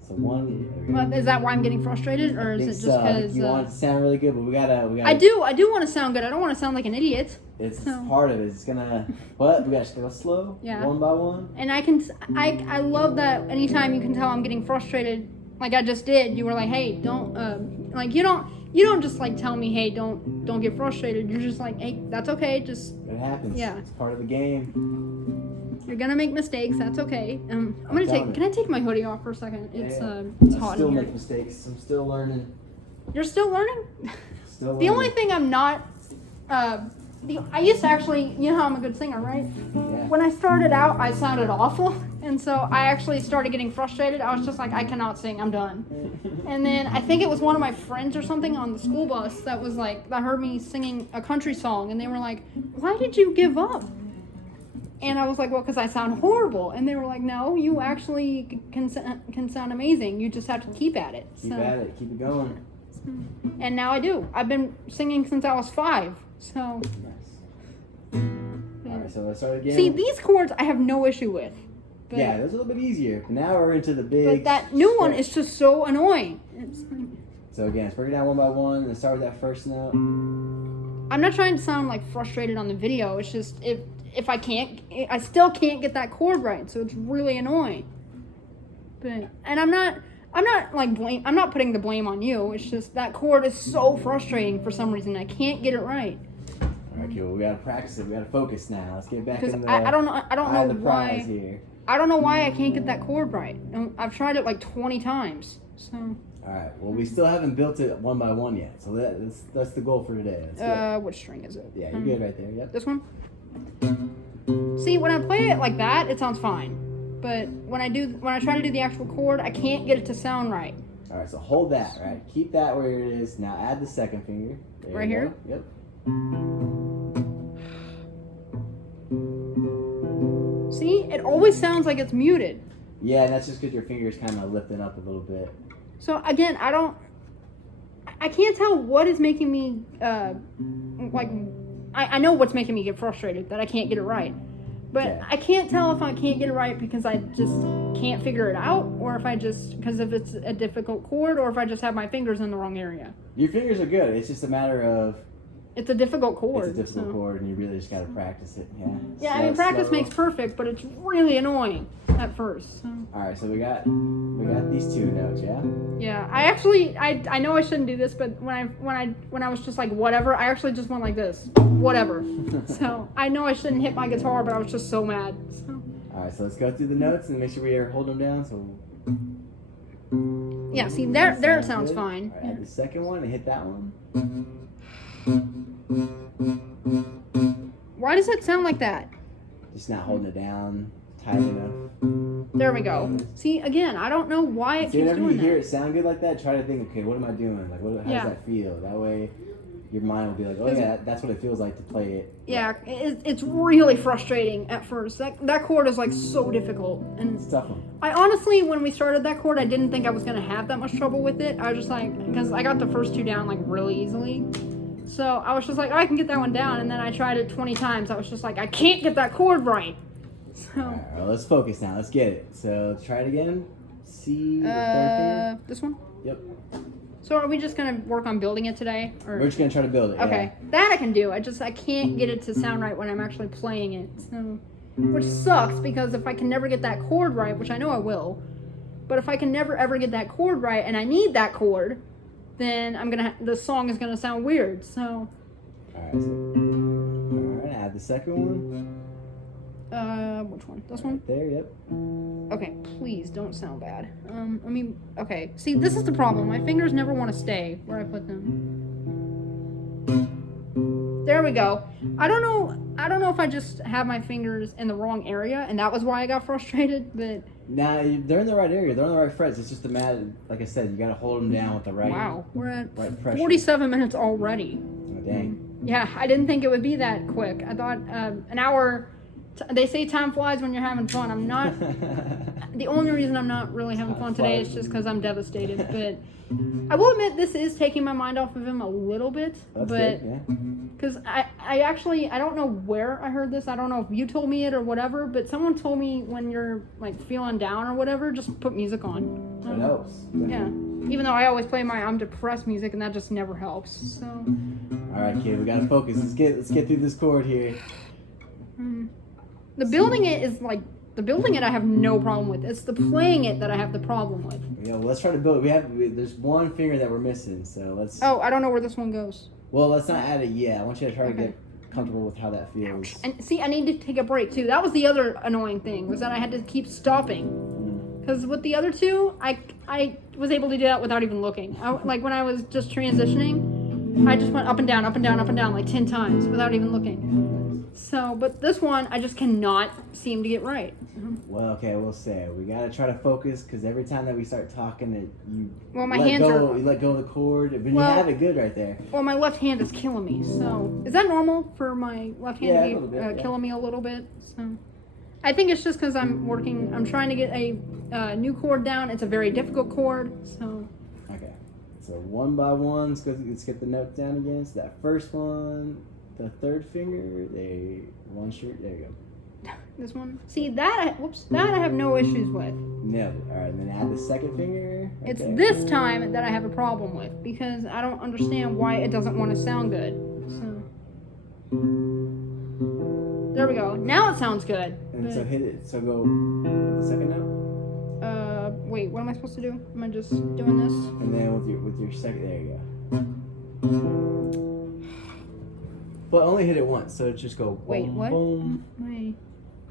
So one. Well, is that why I'm getting frustrated, or I is think it just so. I think because you want it to sound really good, but we gotta. I do want to sound good. I don't want to sound like an idiot. It's So. part of it. It's gonna. But we gotta go slow. Yeah. One by one. And I love that anytime you can tell I'm getting frustrated, like I just did. You were like, hey, don't like you don't just like tell me, hey, don't get frustrated. You're just like, hey, that's okay. Just It happens. Yeah. It's part of the game. you're gonna make mistakes. That's okay. I'm gonna telling Can I take my hoodie off for a second? It's Yeah. it's I hot still in here. make mistakes. I'm still learning. You're still learning. Still The learning. only thing I'm not, I used to actually, you know how I'm a good singer, right? Yeah. When I started out, I sounded awful, and so I actually started getting frustrated. I was just like, I cannot sing, I'm done. And then I think it was one of my friends or something on the school bus that was like, that heard me singing a country song, and they were like, why did you give up? And I was like, well, because I sound horrible. And they were like, no, you actually can sound amazing. You just have to keep at it. Keep at it. Keep it going. And now I do. I've been singing since I was 5. So, Nice. Alright, so let's start again. see, these chords I have no issue with. But, Yeah, that's a little bit easier. But now we're into the big. but that new one stretch. is just so annoying. It's like, So again, let's break it down one by one and start with that first note. I'm not trying to sound like frustrated on the video. It's just if I still can't get that chord right, so it's really annoying. But I'm not putting the blame on you. It's just that chord is so frustrating for some reason. I can't get it right. Alright, cool. We gotta practice it. We gotta focus now. Let's get back Because in the I don't know the prize why. here. I don't know why I can't get that chord right. And I've tried it like 20 times. So All right. Well, we still haven't built it one by one yet, so that's the goal for today. That's Which string is it? yeah, you're good right there. Yep. This one. See, when I play it like that, it sounds fine. But when I try to do the actual chord, I can't get it to sound right. All right. So hold that. Right. Keep that where it is. Now add the second finger. There Right here. Go. Yep. See, it always sounds like it's muted. Yeah, and that's just because your finger's kind of lifting up a little bit. So again, I can't tell what is making me I know what's making me get frustrated, that I can't get it right. But Yeah. I can't tell if I can't get it right because I just can't figure it out, or if it's a difficult chord, or if I just have my fingers in the wrong area. Your fingers are good. It's just a matter of It's a difficult chord. it's a difficult chord, and you really just gotta practice it. Yeah. Yeah, I mean, practice makes perfect, but it's really annoying at first. So. All right, so we got these two notes, yeah. Yeah, I know I shouldn't do this, but when I was just like whatever, I actually just went like this, whatever. So I know I shouldn't hit my guitar, but I was just so mad. So. All right, so let's go through the notes and make sure we are holding them down. So yeah, see there it sounds good. fine. All right, add the second one and hit that one. Why does it sound like that? Just not holding it down tight enough. There we go. See, again, I don't know why it See, keeps whenever doing you hear that. it sound good like that, try to think, okay, what am I doing? Like, how Yeah. does that feel? That way, your mind will be like, oh yeah, that's what it feels like to play it. Yeah, it's really frustrating at first. That chord is like so difficult, and It's a tough one. I honestly, when we started that chord, I didn't think I was gonna have that much trouble with it. I was just like, because I got the first two down like really easily, so I was just like, oh, I can get that one down, and then I tried it 20 times. I was just like, I can't get that chord right. So. All right, well, let's focus now. Let's get it. So try it again. C, the third finger. This one. Yep. So are we just gonna work on building it today, or? We're just gonna try to build it. Okay, that I can do. I can't get it to sound right when I'm actually playing it. So, which sucks because if I can never get that chord right, which I know I will, but if I can never ever get that chord right and I need that chord, then the song is gonna sound weird. So. All right. Add the second one. Which one? This one? Right there. Yep. Okay, please don't sound bad. Okay. See, this is the problem. My fingers never want to stay where I put them. There we go. I don't know if I just have my fingers in the wrong area, and that was why I got frustrated, but... Nah, they're in the right area. They're on the right frets. It's just a matter, like I said, you gotta hold them down with the right... Wow, we're at right pressure. 47 minutes already. Oh, dang. Yeah, I didn't think it would be that quick. I thought an hour... They say time flies when you're having fun. I'm not... The only reason I'm not really having fun today is just because I'm devastated. But I will admit this is taking my mind off of him a little bit. That's but good, yeah. because I don't know where I heard this. I don't know if you told me it or whatever. But someone told me when you're like feeling down or whatever, just put music on. It helps. Yeah. Even though I always play my I'm depressed music and that just never helps. So. All right, kid, we gotta focus. Let's get through this chord here. The building it I have no problem with. It's the playing it that I have the problem with. Yeah, well, let's try to build it. There's one finger that we're missing, so let's... Oh, I don't know where this one goes. Well, let's not add it yet. I want you to try to get comfortable with how that feels. And see, I need to take a break too. That was the other annoying thing, was that I had to keep stopping. Because with the other two, I was able to do that without even looking. Like when I was just transitioning, I just went up and down, up and down, up and down like 10 times without even looking. So, but this one, I just cannot seem to get right. Well, okay, we'll say we gotta try to focus because every time that we start talking, you my let hands go, you let go of the chord, but you have it good right there. Well, my left hand is killing me. So, is that normal for my left hand to be killing me a little bit? So, I think it's just because I'm trying to get a new chord down. It's a very difficult chord. So. Okay, so one by one, let's get the notes down again. So that first one. The third finger, there you go. This one. See, that I have no issues with. Nailed it. All right, and then add the second finger. It's this time that I have a problem with because I don't understand why it doesn't want to sound good. So. There we go. Now it sounds good. And so hit it. So go with the second note. Wait, what am I supposed to do? Am I just doing this? And then with your second, there you go. But only hit it once, so just go boom, Wait, what? Boom.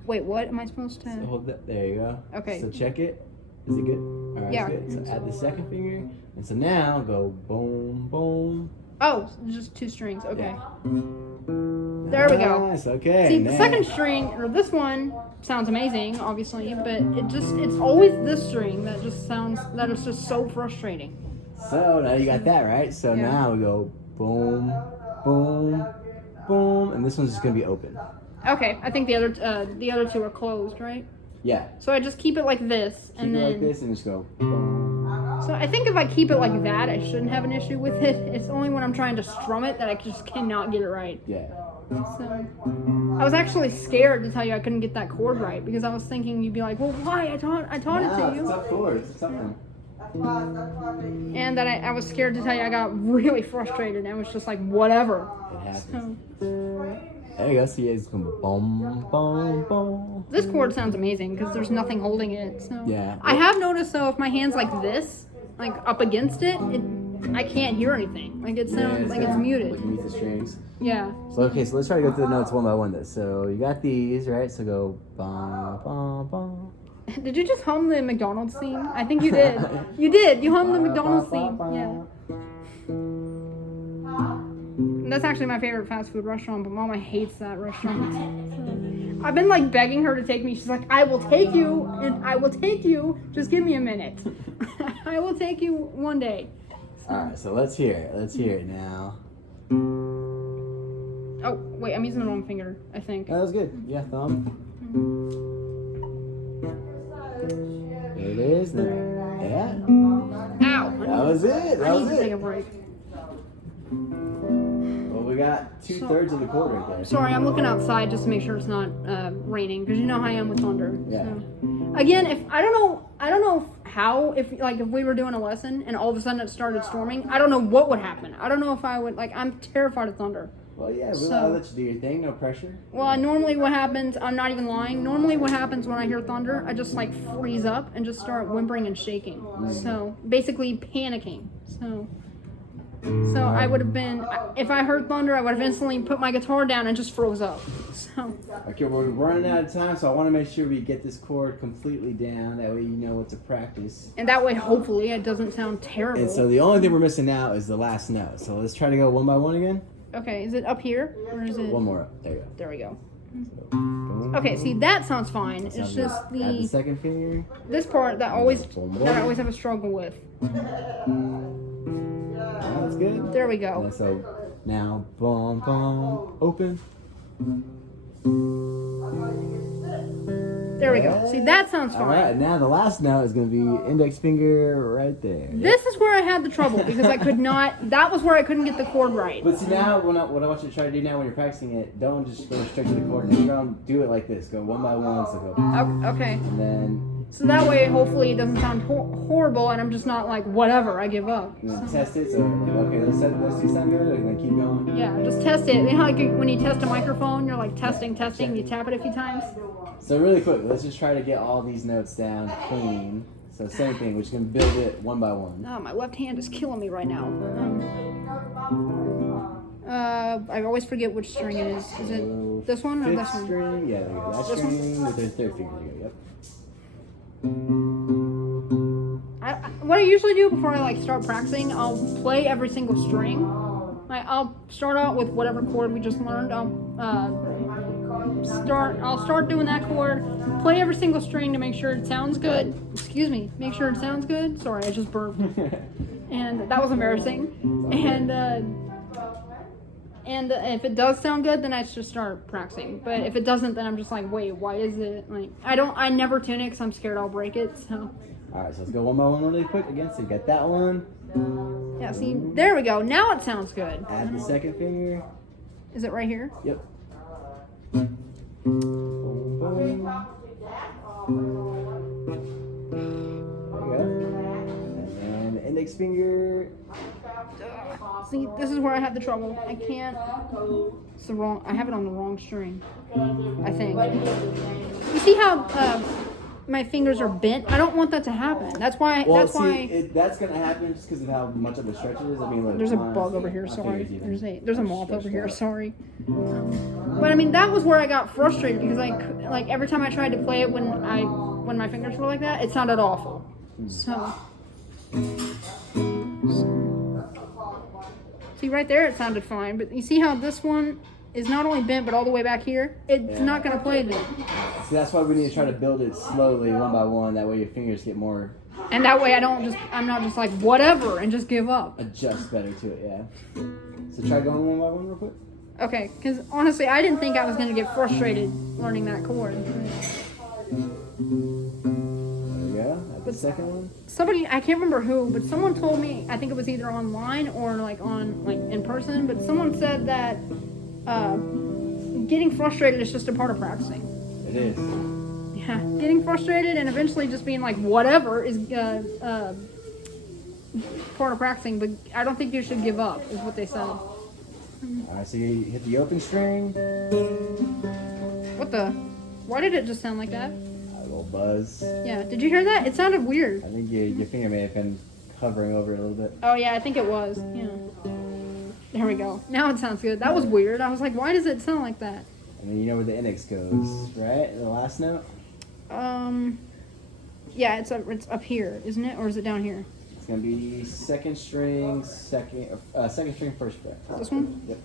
Wait, what am I supposed to... So hold that, there you go. Okay. So check it. Is it good? All right, yeah. good. So add the second finger, And so now go boom, boom. Oh, just 2 strings. Okay. There we go. Nice, okay. See, the second string, or this one, sounds amazing, obviously, but it's always this string that is just so frustrating. So now you got that, right? So Yeah. now we go boom, boom, boom, and this one's just gonna be open. Okay, I think the other 2 are closed, right? Yeah. So I just keep it like this, and Keep it then. like this and just go boom. So I think if I keep it like that, I shouldn't have an issue with it. It's only when I'm trying to strum it that I just cannot get it right. Yeah. So I was actually scared to tell you I couldn't get that chord right because I was thinking you'd be like, well, why? I taught it to It's a you. tough chord. It's a tough one. And that I was scared to tell you I got really frustrated and was just like, whatever. It happens. So, There you go. See, it's going to boom, boom, boom. this chord sounds amazing because there's nothing holding it. So Yeah. I have noticed though, if my hand's like this, like up against it, I can't hear anything. Like it sounds like it's muted. Like mute the strings. Yeah. So okay, so let's try to go through the notes one by one though. So you got these, right? So go bum, bum, bum. Did you just hum the McDonald's theme? I think you did. You did. You hummed the McDonald's theme. Yeah. And that's actually my favorite fast food restaurant, but Mama hates that restaurant. So, I've been like begging her to take me. She's like, I will take you, and I will take you. Just give me a minute. I will take you one day. All right, so let's hear it. Let's hear it now. Oh, wait, I'm using the wrong finger, I think. That was good. Yeah, thumb. There it is. Yeah. Ow. That was it. That I was need to take a it. break. Well, we got 2/3 of the chord right there. Sorry, I'm looking outside just to make sure it's not raining because you know how I am with thunder. Yeah. So. Again, if I don't know if we were doing a lesson and all of a sudden it started storming, I don't know what would happen. I don't know if I would I'm terrified of thunder. Well, yeah, we'll So- let you do your thing. No pressure. Well, normally what happens, I'm not even lying. Normally what happens when I hear thunder, I just freeze up and just start whimpering and shaking. So basically panicking. So I would have been, if I heard thunder, I would have instantly put my guitar down and just froze up. So. Okay, we're running out of time, so I want to make sure we get this chord completely down. That way you know what to practice. And that way, hopefully, it doesn't sound terrible. And so the only thing we're missing now is the last note. So let's try to go one by one again. Okay, is it up here? Or is it? One more up. There you go. There we go. Boom. Okay, see, that sounds fine. It's Sounds just good. Add the second finger. this part that I always have a struggle with. Oh, that's good. There we go. And so now, boom, boom, open. There we go. See, that sounds All fine. right, now the last note is going to be index finger right there. This is where I had the trouble because I could not. That was where I couldn't get the chord right. But see now, what I want you to try to do now when you're practicing it, don't just go straight to the chord. You're going to do it like this. Go one by one. So go. Okay. And then, So that way, hopefully, it doesn't sound horrible, and I'm just not whatever. I give up. and then test it. So okay, let's do sound good. And then keep going. Yeah, just test it. You know how when you test a microphone, you're testing, you tap it a few times. So really quick, let's just try to get all these notes down clean. So same thing, we're just gonna build it one by one. Oh, my left hand is killing me right now. I always forget which string it is. Is it this one or Fifth this one? string, yeah, there you go. That This string with the third finger. There you go. Yep. What I usually do before I start practicing, I'll play every single string. I'll start out with whatever chord we just learned. I'll start doing that chord. Play every single string to make sure it sounds good. Excuse me. Make sure it sounds good. Sorry, I just burped, and that was embarrassing. And if it does sound good, then I just start practicing. But if it doesn't, then I'm just wait, why is it I never tune it because I'm scared I'll break it. So. All right, so let's go one by one really quick again. So you got that one. Yeah, see, there we go. Now it sounds good. Add the second finger. Is it right here? Yep. Boom, boom. There you go. And the index finger. See, this is where I have the trouble. I can't. It's the wrong. I have it on the wrong string. I think. You see how my fingers are bent? I don't want that to happen. That's why. Well, that's why. that's gonna happen just because of how much of a stretch it is. I mean, look, There's a one, bug over here. I Sorry. figured you There's a moth over stretched here. out. Sorry. But I mean, that was where I got frustrated because every time I tried to play it when my fingers were like that, it sounded awful. So. See, right there it sounded fine, but you see how this one is not only bent, but all the way back here? It's not going to play then. So that's why we need to try to build it slowly, one by one. That way your fingers get more... And that way I'm not just like, whatever, and just give up. Adjust better to it, yeah. So try going one by one real quick. Okay, because honestly, I didn't think I was going to get frustrated learning that chord. There we go. That's the second one. Somebody, I can't remember who, but someone told me, I think it was either online or like in person, but someone said that getting frustrated is just a part of practicing. It is. Yeah, getting frustrated and eventually just being like whatever is part of practicing, but I don't think you should give up, is what they said. Alright, so you hit the open string. What the? Why did it just sound like that? A little buzz. Yeah, did you hear that? It sounded weird. I think your finger may have been hovering over it a little bit. Oh yeah, I think it was. Yeah. There we go. Now it sounds good. That was weird. I was like, why does it sound like that? And then you know where the index goes, right? The last note? Yeah, it's up here, isn't it? Or is it down here? It's gonna be second string, second string, first fret. This one? Yep.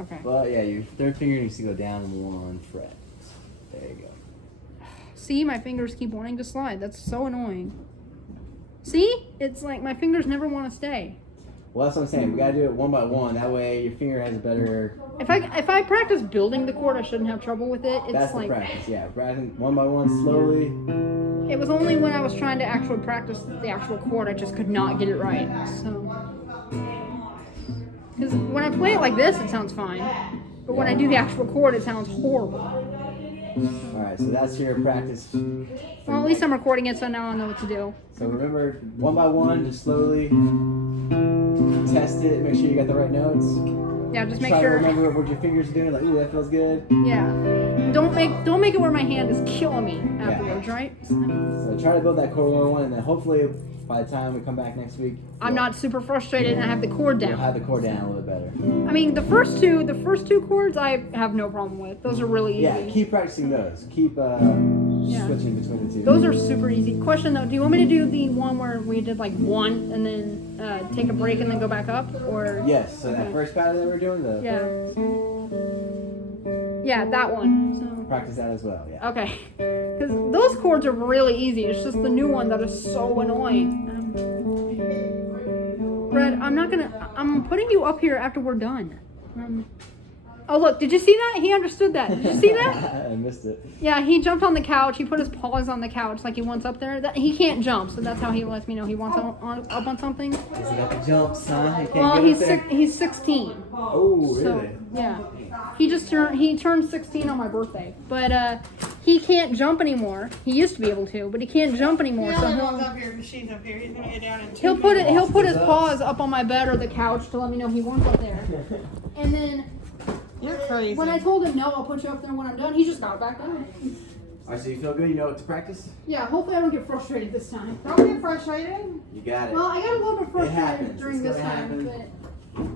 Okay. But yeah, your third finger needs to go down one fret. There you go. See, my fingers keep wanting to slide. That's so annoying. See? It's like my fingers never want to stay. Well, that's what I'm saying. We gotta do it one by one. That way your finger has a better... If I practice building the chord, I shouldn't have trouble with it. It's That's like, the practice, yeah. Practicing one by one slowly. it was only when I was trying to actually practice the actual chord, I just could not get it right. So, because when I play it like this, it sounds fine. But when I do the actual chord, it sounds horrible. Alright, so that's your practice. Well, at least I'm recording it, so now I know what to do. So remember, one by one, just slowly test it, make sure you got the right notes. Yeah, just make Try sure. to remember what your fingers are doing, like, ooh, that feels good. Yeah. Don't make it where my hand is killing me afterwards, right? So try to build that chord one by one, and then hopefully by the time we come back next week, I'm not super frustrated and I have the chord you'll down. have the chord down a little bit better. I mean, the first two chords I have no problem with. Those are really easy. Yeah, keep practicing those. Keep switching between the two. Those are super easy. Question though, do you want me to do the one where we did like one and then take a break and then go back up, or? Yes. So that first pattern that we're doing, Yeah, that one. So. Practice that as well. Yeah. Okay, because those chords are really easy. It's just the new one that is so annoying. Brett, I'm putting you up here after we're done. Oh look, did you see that? He understood that. Did you see that? I missed it. Yeah, he jumped on the couch. He put his paws on the couch like he wants up there. He can't jump, so that's how he lets me know he wants up on something. Does he got the jumps, huh? He can't Well, get up there? he's 16. Oh, really? So, yeah. He turned 16 on my birthday. But he can't jump anymore. He used to be able to, but he can't jump anymore. So up here, machine's up here. He's gonna get down and he'll put his paws up on my bed or the couch to let me know he wants up there. And then You're crazy. when I told him no, I'll put you up there when I'm done, he just got back down. Alright, so you feel good? You know what to practice? Yeah, hopefully I don't get frustrated this time. Don't get frustrated. You got it. Well, I got a little bit frustrated happens. during It's this gonna time, happen. but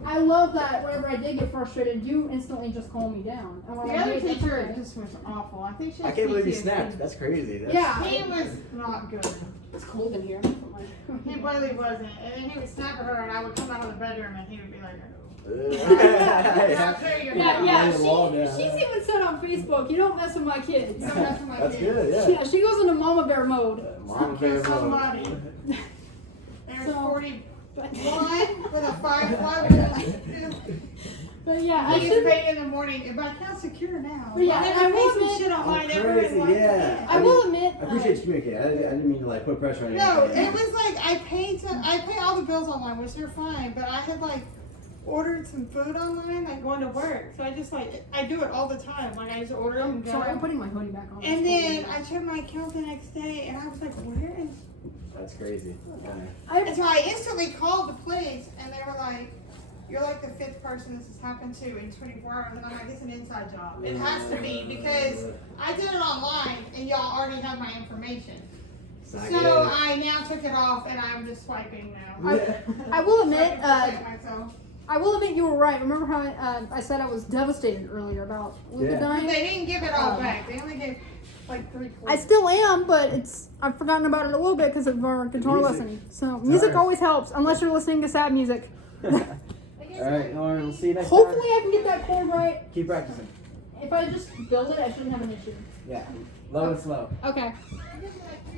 I love that whenever I did get frustrated, you instantly just calm me down. And when The I other did, that's teacher good. just was awful. I think she I has can't believe you PTSD. snapped. That's crazy. That's... Yeah. He was not good. It's cold in here. He really wasn't. And then he would snap at her, and I would come out of the bedroom, and he would be like, Yeah, Yeah, she's even said on Facebook, you don't mess with my kids. "Don't mess with my That's kids." good, yeah. Yeah, she goes into mama bear mode. Mama bear mode. Somebody. There's So- 41 with a 5 I flower. got you. But yeah, I I used to should. pay in the morning. But I can't secure now. But yeah, I I never will paid some admit- shit online. Oh, Everyone crazy, liked yeah. it. I will admit. I appreciate you communicating. I didn't mean to like put pressure on you. No, it was like I pay all the bills online, which they're fine, but I had like ordered some food online, like going to work. So I just I do it all the time. Like I just order it and go. Sorry, I'm putting my hoodie back on. And then I checked my account the next day, and I was like, where is? That's crazy. And so I instantly called the place, and they were like, you're like the 5th person this has happened to in 24 hours. And I'm like, it's an inside job. It has to be, because I did it online, and y'all already have my information. So I now took it off, and I'm just swiping now. I will admit, myself. I will admit you were right. Remember how I said I was devastated earlier about Luca Yeah. dying? They didn't give it all back. They only gave. like 3 I chords. still am, but I've forgotten about it a little bit because of our guitar Music. lesson. So music alright. always helps, unless you're listening to sad music. Alright, Lauren, we'll see you next Hopefully time. I can get that chord right. Keep practicing. If I just build it, I shouldn't have an issue. Yeah. Low and slow. Okay. I just like